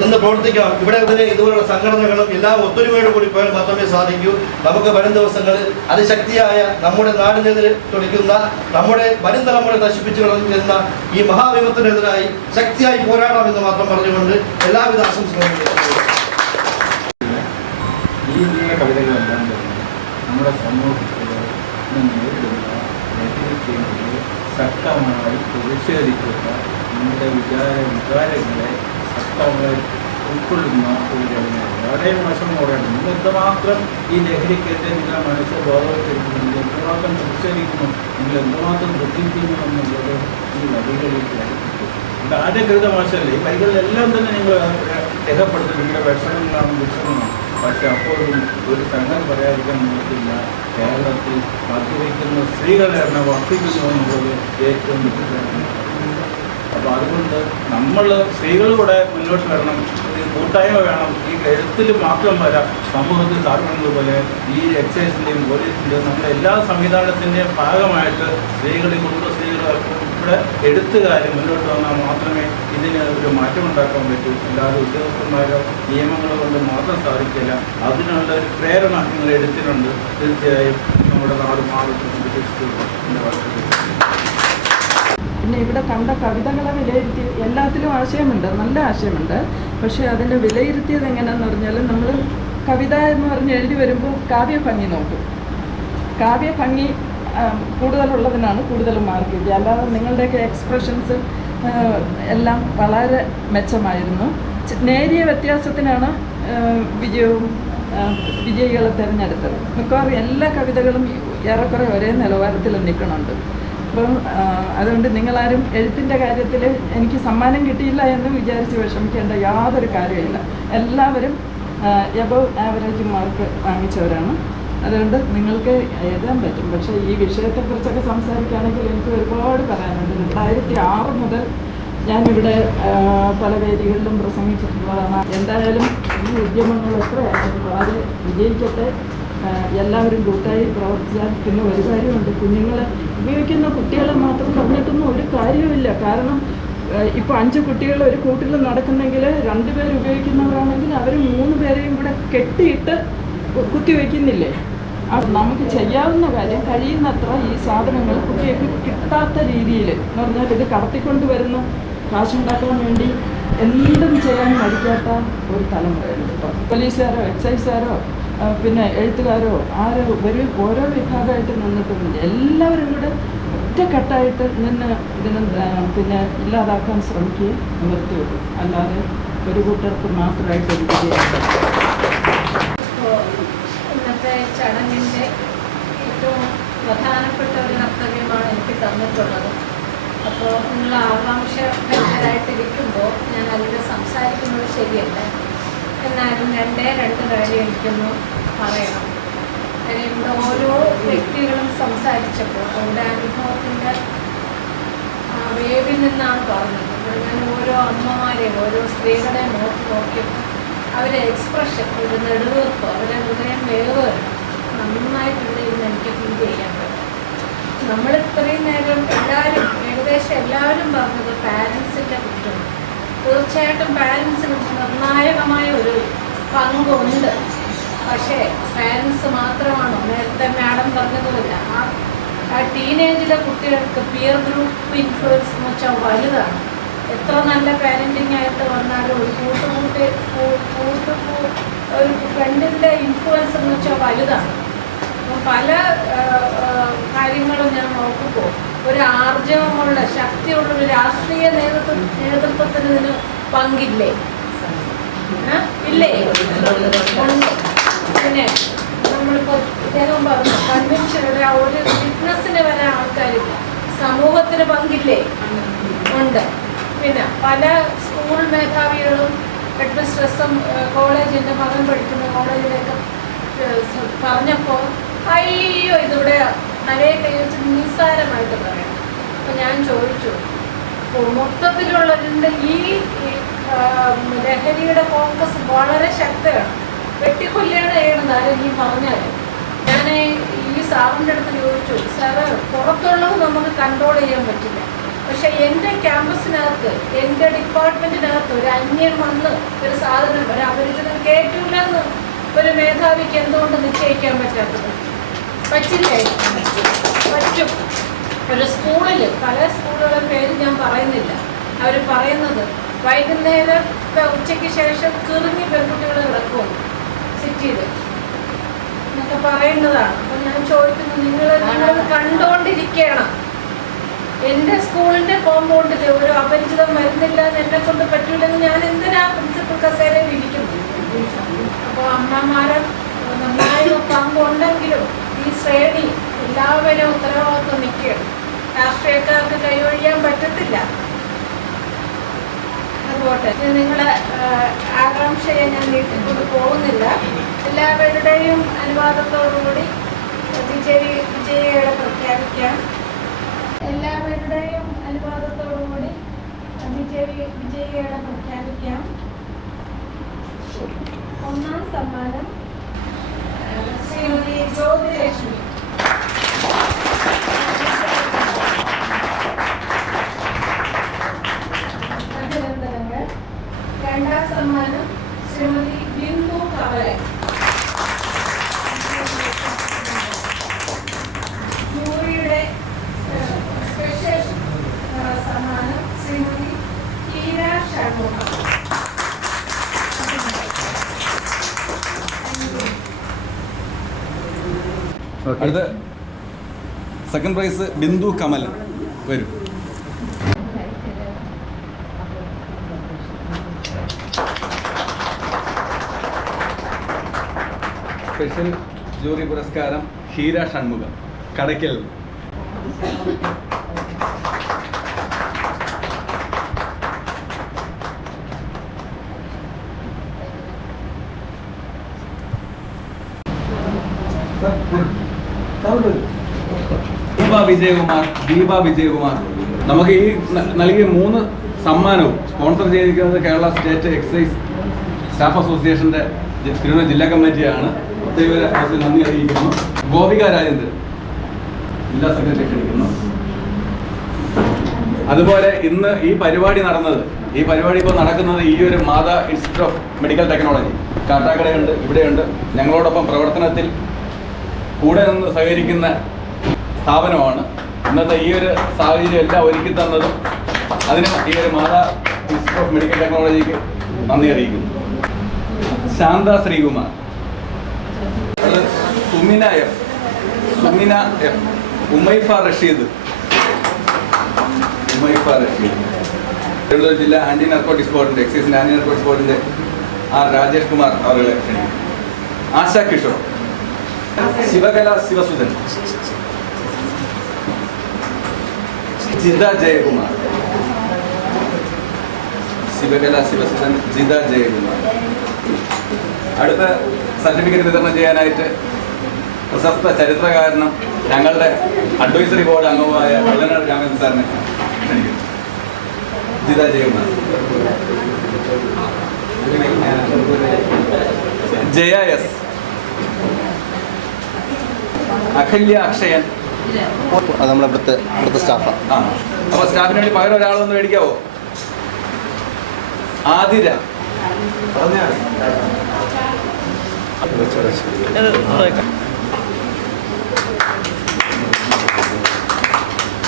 നിന്ന് പ്രവർത്തിക്കണം. ഇവിടെ ഇതുപോലുള്ള സംഘടനകളും എല്ലാം ഒത്തൊരുമയോട് കൂടി പോയാൽ മാത്രമേ സാധിക്കൂ. നമുക്ക് വരും ദിവസങ്ങളിൽ അതിശക്തിയായ നമ്മുടെ നാടിനെതിരെ തുടിക്കുന്ന നമ്മുടെ വരും തലമുറ നശിപ്പിച്ചു കളയുന്ന ഈ മഹാവിപത്തിനെതിരായി ശക്തിയായി പോരാടാമെന്ന് മാത്രം പറഞ്ഞുകൊണ്ട് എല്ലാവിധ ആശംസകളും. ഈ കവിതകളെല്ലാം നമ്മുടെ സമൂഹത്തിൽ നേരിടുന്ന ലഹരിക്കെതിരെ ശക്തമായി പ്രതിഷേധിക്കുന്ന നമ്മുടെ വികാരങ്ങളെ ശക്തമായി ഉൾക്കൊള്ളുന്ന ഒരു രചനയാണ്. വളരെ മോശം പറയുന്നത് നിങ്ങൾ എന്തുമാത്രം ഈ ലഹരിക്കെതിരെ നിങ്ങളുടെ മനസ്സ് ബോധവൽക്കരിക്കുന്നു, നിങ്ങൾ എന്തുമാത്രം പ്രതിഷേധിക്കുന്നു, നിങ്ങൾ എന്തുമാത്രം ബുദ്ധിക്കുന്നു എന്നുള്ളത് ഈ വരികളിൽ ആരുടെ കൃത മോശമല്ല. ഈ വരികളിലെല്ലാം തന്നെ നിങ്ങൾ രേഖപ്പെടുത്തും നിങ്ങളുടെ വിഷമങ്ങളാണ് വിഷമമാണ്. പക്ഷെ അപ്പോഴും ഒരു സംഗതി പറയാതിരിക്കാൻ നോക്കില്ല. കേരളത്തിൽ മദ്യവയ്ക്കുന്ന സ്ത്രീകളുടെ എണ്ണം വർദ്ധിക്കുന്നു എന്നുള്ളത് ഏറ്റവും വിചിത്രമാണ്. അപ്പോൾ അതുകൊണ്ട് നമ്മൾ സ്ത്രീകളൂടെ മുന്നോട്ട് വരണം. കൂട്ടായ്മ വേണം. ഈ എഴുത്തിൽ മാത്രം വരാം. സമൂഹത്തിൽ സ്ഥാപനങ്ങൾ പോലെ ഈ എക്സൈസിൻ്റെയും പോലീസിൻ്റെയും നമ്മുടെ എല്ലാ സംവിധാനത്തിൻ്റെയും ഭാഗമായിട്ട് സ്ത്രീകളെ ഉൾപ്പെടെ എഴുത്തുകാരും മുന്നോട്ട് വന്നാൽ മാത്രമേ ഇതിന് ഒരു മാറ്റമുണ്ടാക്കാൻ പറ്റൂ. അല്ലാതെ ഉദ്യോഗസ്ഥന്മാരോ നിയമങ്ങളോ കൊണ്ട് മാത്രം സാധിക്കില്ല. അതിനുള്ള ഒരു പ്രേരണ നിങ്ങൾ എഴുത്തിനുണ്ട്. തീർച്ചയായും നമ്മുടെ നാട് മാറി എൻ്റെ വർഷത്തിൽ. പിന്നെ ഇവിടെ കണ്ട കവിതകളെ വിലയിരുത്തി എല്ലാത്തിലും ആശയമുണ്ട്, നല്ല ആശയമുണ്ട്. പക്ഷേ അതിൻ്റെ വിലയിരുത്തിയത് എങ്ങനെയാണെന്ന് പറഞ്ഞാൽ നമ്മൾ കവിത എന്ന് പറഞ്ഞ് എഴുതി വരുമ്പോൾ കാവ്യഭംഗി നോക്കും. കാവ്യഭംഗി കൂടുതലുള്ളതിനാണ് കൂടുതൽ മാർക്ക് കിട്ടിയത്. അല്ലാതെ നിങ്ങളുടെയൊക്കെ എക്സ്പ്രഷൻസ് എല്ലാം വളരെ മെച്ചമായിരുന്നു. നേരിയ വ്യത്യാസത്തിനാണ് വിജയികളെ തിരഞ്ഞെടുത്തത്. മിക്കവാറും എല്ലാ കവിതകളും ഏറെക്കുറെ ഒരേ നിലവാരത്തിൽ നിൽക്കുന്നുണ്ട്. അപ്പം അതുകൊണ്ട് നിങ്ങളാരും എഴുത്തിൻ്റെ കാര്യത്തിൽ എനിക്ക് സമ്മാനം കിട്ടിയില്ല എന്ന് വിചാരിച്ച് വിഷമിക്കേണ്ട യാതൊരു കാര്യമില്ല. എല്ലാവരും എബവ് ആവറേജ് മാർക്ക് വാങ്ങിച്ചവരാണ്. അതുകൊണ്ട് നിങ്ങൾക്ക് എഴുതാൻ പറ്റും. പക്ഷേ ഈ വിഷയത്തെക്കുറിച്ചൊക്കെ സംസാരിക്കുകയാണെങ്കിൽ എനിക്ക് ഒരുപാട് പറയാനുണ്ട്. 2006 മുതൽ ഞാനിവിടെ പല വേദികളിലും പ്രസംഗിച്ചിട്ടുള്ളതാണ്. എന്തായാലും ഈ ഉദ്യമങ്ങൾ എത്രയായാലും വളരെ വിജയിക്കട്ടെ. എല്ലാവരും കൂട്ടായി പ്രവർത്തിച്ചാൽ പിന്നെ ഒരു കാര്യമുണ്ട്. കുഞ്ഞുങ്ങളെ ഉപയോഗിക്കുന്ന കുട്ടികളെ മാത്രം പറഞ്ഞിട്ടൊന്നും ഒരു കാര്യമില്ല. കാരണം ഇപ്പോൾ 5 കുട്ടികൾ ഒരു കൂട്ടിൽ നടക്കുന്നെങ്കിൽ 2 പേർ ഉപയോഗിക്കുന്നവരാണെങ്കിൽ അവർ 3 പേരെയും കൂടെ കെട്ടിയിട്ട് കുത്തിവെക്കുന്നില്ലേ? നമുക്ക് ചെയ്യാവുന്ന കാര്യം കഴിയുന്നത്ര ഈ സാധനങ്ങൾ കുട്ടികൾക്ക് കിട്ടാത്ത രീതിയിൽ എന്ന് പറഞ്ഞാൽ ഇത് കടത്തിക്കൊണ്ട് വരുന്ന കാശുണ്ടാക്കാൻ വേണ്ടി എന്തും ചെയ്യാൻ മടിക്കാത്ത ഒരു തലമുറയുണ്ട്. ഇപ്പോൾ പോലീസുകാരോ എക്സൈസുകാരോ പിന്നെ എഴുത്തുകാരോ ആരോ ഓരോ വിഭാഗമായിട്ട് നിന്നിട്ടുണ്ട്. എല്ലാവരും കൂടെ ഒറ്റക്കെട്ടായിട്ട് നിന്ന് ഇതിന് പിന്നെ ഇല്ലാതാക്കാൻ ശ്രമിക്കുകയും നിവർത്തിയുള്ളൂ. അല്ലാതെ ഒരു കൂട്ടർക്ക് മാത്രമായിട്ട് ഒരു വിജയം. ഇന്നത്തെ ചടങ്ങിൻ്റെ ഏറ്റവും പ്രധാനപ്പെട്ട ഒരു കർത്തവ്യമാണ് എനിക്ക് തന്നിട്ടുള്ളത്. അപ്പോൾ നിങ്ങൾ ആകാംക്ഷഭരിതരായിട്ടിരിക്കുമ്പോൾ ഞാൻ അതിൽ സംസാരിക്കുന്നത് ശരിയല്ല. എന്നാലും രണ്ട് കാര്യം എനിക്കൊന്ന് പറയണം. ഇവിടെ ഓരോ വ്യക്തികളും സംസാരിച്ചപ്പോൾ അവരുടെ അനുഭവത്തിൻ്റെ വേവിൽ നിന്നാണ് പറഞ്ഞത്. അപ്പോൾ ഞാൻ ഓരോ അമ്മമാരെയും ഓരോ സ്ത്രീകളെയും നോക്കിയപ്പോൾ അവരെ എക്സ്പ്രഷൻ, ഒരു നെടുവീർപ്പ്, അവരെ ഹൃദയം വേവുകയാണ് നന്നായിട്ടുള്ള ഇന്ന് എനിക്ക് ഫീൽ ചെയ്യാൻ പറ്റും. നമ്മൾ ഇത്രയും നേരം ഏകദേശം എല്ലാവരും പറഞ്ഞത് പാരൻസിൻ്റെ കുറ്റമാണ്. തീർച്ചയായിട്ടും പാരൻസിന് നിർണായകമായ ഒരു പങ്കുണ്ട്. പക്ഷേ പാരൻസ് മാത്രമാണോ? നേരത്തെ മാഡം പറഞ്ഞതുമില്ല, ആ ടീനേജിലെ കുട്ടികൾക്ക് പിയർ ഗ്രൂപ്പ് ഇൻഫ്ലുവൻസ് എന്ന് വെച്ചാൽ വലുതാണ്. എത്ര നല്ല പാരൻറ്റിങ് ആയിട്ട് വന്നാലും ഒരു ഫ്രണ്ടിൻ്റെ ഇൻഫ്ലുവൻസ് എന്ന് വെച്ചാൽ വലുതാണ്. അപ്പം പല കാര്യങ്ങളും ഞാൻ നോക്കുമ്പോൾ ഒരു ആർജവമുള്ള ശക്തിയുള്ള ഒരു രാഷ്ട്രീയ നേതൃത്വത്തിന് ഇതിന് പങ്കില്ലേ? ഇല്ലേ? പിന്നെ നമ്മളിപ്പോൾ ഇദ്ദേഹം പറഞ്ഞു കൺവെൻഷനുടെ ആ ഒരു ഫിറ്റ്നസ്സിന് വരെ ആൾക്കാരില്ല. സമൂഹത്തിന് പങ്കില്ലേ? ഉണ്ട്. പിന്നെ പല സ്കൂൾ മേധാവികളും ഹെഡ്മിസ്ട്രസും കോളേജിൻ്റെ മകൻ പഠിക്കുന്ന കോളേജിലേക്ക് പറഞ്ഞപ്പോൾ അയ്യോ ഇതിവിടെ തലയെ കൈവച്ച് നിസ്സാരമായിട്ട് പറയണം. അപ്പോൾ ഞാൻ ചോദിച്ചു, മൊത്തത്തിലുള്ളതിൻ്റെ ഈ ലഹരിയുടെ ഫോക്കസ് വളരെ ശക്തമാണ്. വെട്ടിക്കൊല്ലാണ് ചെയ്യണത് ആരും ഈ പറഞ്ഞാൽ. ഞാൻ ഈ സാറിൻ്റെ അടുത്ത് ചോദിച്ചു, സാറ് പുറത്തുള്ളത് നമുക്ക് കൺട്രോൾ ചെയ്യാൻ പറ്റില്ല, പക്ഷെ എൻ്റെ ക്യാമ്പസിനകത്ത് എൻ്റെ ഡിപ്പാർട്ട്മെൻറ്റിനകത്ത് ഒരു അന്യൻ വന്ന് ഒരു സാധനം ഒരു അപരിചിതം കേട്ടില്ലെന്ന് ഒരു മേധാവിക്ക് എന്തുകൊണ്ട് നിശ്ചയിക്കാൻ പറ്റാത്തത്? പറ്റില്ലേ? പറ്റും. ഒരു സ്കൂളിൽ, പല സ്കൂളുകളുടെ പേര് ഞാൻ പറയുന്നില്ല, അവർ പറയുന്നത് വൈകുന്നേരം ഉച്ചയ്ക്ക് ശേഷം കിറങ്ങി പെൺകുട്ടികൾ കിടക്കും സിറ്റിയിൽ എന്നൊക്കെ പറയുന്നതാണ്. അപ്പം ഞാൻ ചോദിക്കുന്നു, നിങ്ങൾ കണ്ടുകൊണ്ടിരിക്കണം. എൻ്റെ സ്കൂളിൻ്റെ കോമ്പൗണ്ടിൽ ഒരു അപരിചിതം വരുന്നില്ല എന്ന് എന്നെ കൊണ്ട് പറ്റൂലെന്ന് ഞാൻ എന്തിനാ പ്രിൻസിപ്പൽ കസേരയിൽ ഇരിക്കുന്നു? അപ്പോൾ അമ്മമാരെ നന്നായി പങ്കുണ്ടെങ്കിലും ഈ ശ്രേണി എല്ലാവരും ഉത്തരവാദിത്വം നിൽക്കുകയാണ്. രാഷ്ട്രീയക്കാർക്ക് കൈവഴിയാൻ പറ്റത്തില്ല. അതുപോട്ടെ, നിങ്ങളെ ആകാംക്ഷയെ ഞാൻ നീട്ടിക്കൊണ്ട് പോകുന്നില്ല. എല്ലാവരുടെയും അനുവാദത്തോടുകൂടി വിജയികളെ പ്രഖ്യാപിക്കാം. എല്ലാവരുടെയും അനുവാദത്തോടുകൂടി വിജയികളെ പ്രഖ്യാപിക്കാം. ഒന്നാം സമ്മാനം ശ്രീമതി ജ്യോതിലക്ഷ്മി. അഭിനന്ദനങ്ങൾ. രണ്ടാം സമ്മാനം ശ്രീമതി ബിന്ദു കവലൻ. ജൂറിയുടെ സ്പെഷ്യൽ സമ്മാനം ശ്രീമതി ഹീര ഷൺമുഖം. അടുത്ത സെക്കൻഡ് പ്രൈസ് ബിന്ദു കമൽ വരും. സ്പെഷ്യൽ ജൂറി പുരസ്കാരം ഹീര ഷൺമുഖം, കടയ്ക്കൽ. ദീപ വിജയകുമാർ നമുക്ക് ഈ നൽകിയ 3 സമ്മാനവും സ്പോൺസർ ചെയ്തിരിക്കുന്നത് കേരള സ്റ്റേറ്റ് എക്സൈസ് സ്റ്റാഫ് അസോസിയേഷൻ്റെ തിരുവനന്തപുരം ജില്ലാ കമ്മിറ്റിയാണ്. പ്രത്യേക നന്ദി അറിയിക്കുന്നു. ഗോപിക രാജേന്ദ്രൻ ജില്ലാ സെക്രട്ടറി ക്ഷണിക്കുന്നു. അതുപോലെ ഇന്ന് ഈ പരിപാടി ഇപ്പോൾ നടക്കുന്നത് ഈ ഒരു മാതാ ഇൻസ്റ്റിറ്റ്യൂട്ട് ഓഫ് മെഡിക്കൽ ടെക്നോളജി കാട്ടാക്കടയുണ്ട്, ഇവിടെയുണ്ട്. ഞങ്ങളോടൊപ്പം പ്രവർത്തനത്തിൽ കൂടെ നിന്ന് സഹകരിക്കുന്ന സ്ഥാപനമാണ്. ഇന്നത്തെ ഈ ഒരു സാഹചര്യം എല്ലാം ഒരുക്കി തന്നതും അതിന് ഈ ഒരു മാതാ ഇൻസ്റ്റിറ്റ്യൂട്ട് ഓഫ് മെഡിക്കൽ ടെക്നോളജിക്ക് നന്ദി അറിയിക്കുന്നു. ശാന്ത ശ്രീകുമാർ, സുമിന എഫ്, ഉമൈഫ റഷീദ്, പുഷ്പ റഷീദ്. തിരുവനന്തപുരം ജില്ലാ ആന്റി നർക്കോട്ടിക്സ് ബോർഡിന്റെ എക്സൈസിന്റെ ആന്റി നർക്കോട്ടിക്സ് ബോർഡിന്റെ ആർ രാജേഷ് കുമാർ അവരെ ക്ഷണിക്കും. ആശാ കിഷോർ, ശിവകല ശിവസുധൻ, ജിത ജയകുമാർ, ശിവകല ശിവസുധൻ, ജിത ജയകുമാർ. അടുത്ത സർട്ടിഫിക്കറ്റ് വിതരണം ചെയ്യാനായിട്ട് പ്രശസ്ത ചരിത്രകാരനും ഞങ്ങളുടെ അഡ്വൈസറി ബോർഡ് അംഗമായ വെള്ളനാട് രാമചന്ദ്രൻ സാറിനെ ക്ഷണിക്കുന്നു. ജിത ജയകുമാർ. ജയ എസ്, അഖല്യ അക്ഷയൻ. അത് നമ്മളെ ഇവിടുത്തെ സ്റ്റാഫാണ്. ആ, അപ്പൊ സ്റ്റാഫിന് വേണ്ടി പകരം ഒരാളൊന്ന് മേടിക്കാവോ? ആതിര.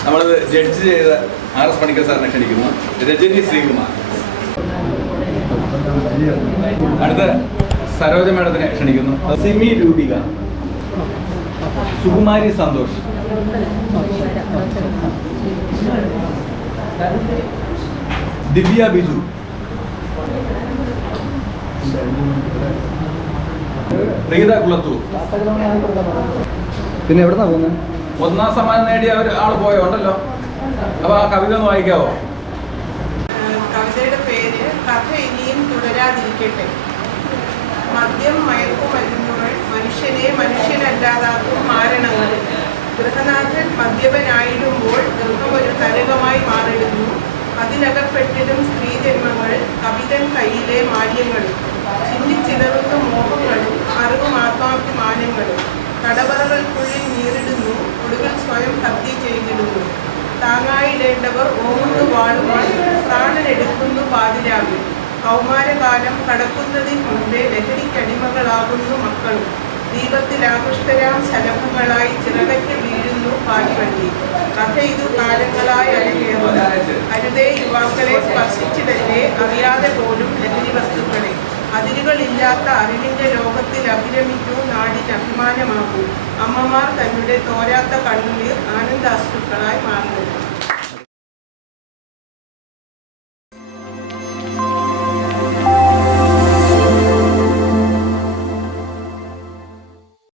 നമ്മളിത് ജഡ്ജ് ചെയ്ത RS പണിക്കർ സാറിനെ ക്ഷണിക്കുന്നു. രജനി ശ്രീകുമാർ. അടുത്ത സരോജ മേഡത്തിനെ ക്ഷണിക്കുന്നു. സിമി രൂപിക, സുകുമാരി സന്തോഷ്, ദിവ്യ ബിജു, റീത കുളത്തൂർ. പിന്നെ എവിടുന്നാ പോകുന്നത്? ഒന്നാം സമ്മാനം നേടിയ ഒരു ആൾ പോയോ ഉണ്ടല്ലോ. അപ്പൊ ആ കവിത ഒന്ന് വായിക്കാവോ? കവിതയുടെ പേര് കഥ ഇനിയും തുടരാതിരിക്കട്ടെ. മദ്യം, മയക്കുമരുന്നുകൾ മനുഷ്യനെ മനുഷ്യനല്ലാതാക്കും മാരണങ്ങൾ. ഗൃഹനാഥൻ മദ്യപനായിടുമ്പോൾ ഗൃഹം ഒരു നരകമായി മാറിടുന്നു. അതിനകപ്പെട്ടിടും സ്ത്രീജന്മങ്ങൾ കവിതൻ കയ്യിലെ മാലിന്യങ്ങളും. ചിന്തിച്ചിതറുന്ന മോഹങ്ങളും അറിവും ആത്മാഭിമാനങ്ങളും. കടവറകൾക്കുള്ളിൽ നീറിടുന്നു, ഒടുവിൽ സ്വയം ഹത്യ ചെയ്തിടുന്നു. താങ്ങായിടേണ്ടവർ ഓർന്നു വാഴുവാൻ പ്രാണനെടുക്കുന്നു പാതിരാവിൽ. കൗമാരകാലം കടക്കുന്നതിന് മുമ്പേ ലഹരിക്കടിമകളാകുന്നു മക്കളും. ദീപത്തിലാകൃഷ്ടരാം ശലഭങ്ങളായി ചിറകറ്റ് വീഴുന്നു പാലിവണ്ടി. കഥ ഇതു കാലങ്ങളായി അരങ്ങേറുന്നു. അരുതേ യുവാക്കളെ സ്പർശിച്ചിടല്ലേ അറിയാതെ പോലും ലഹരി വസ്തുക്കളെ. അതിരുകളില്ലാത്ത അറിവിൻ്റെ ലോകത്തിൽ അഭിരമിക്കൂ, നാടിന് അഭിമാനമാകൂ. അമ്മമാർ തങ്ങളുടെ തോരാത്ത കണ്ണുനീർ ആനന്ദാശ്രുക്കളായി മാറുന്നു.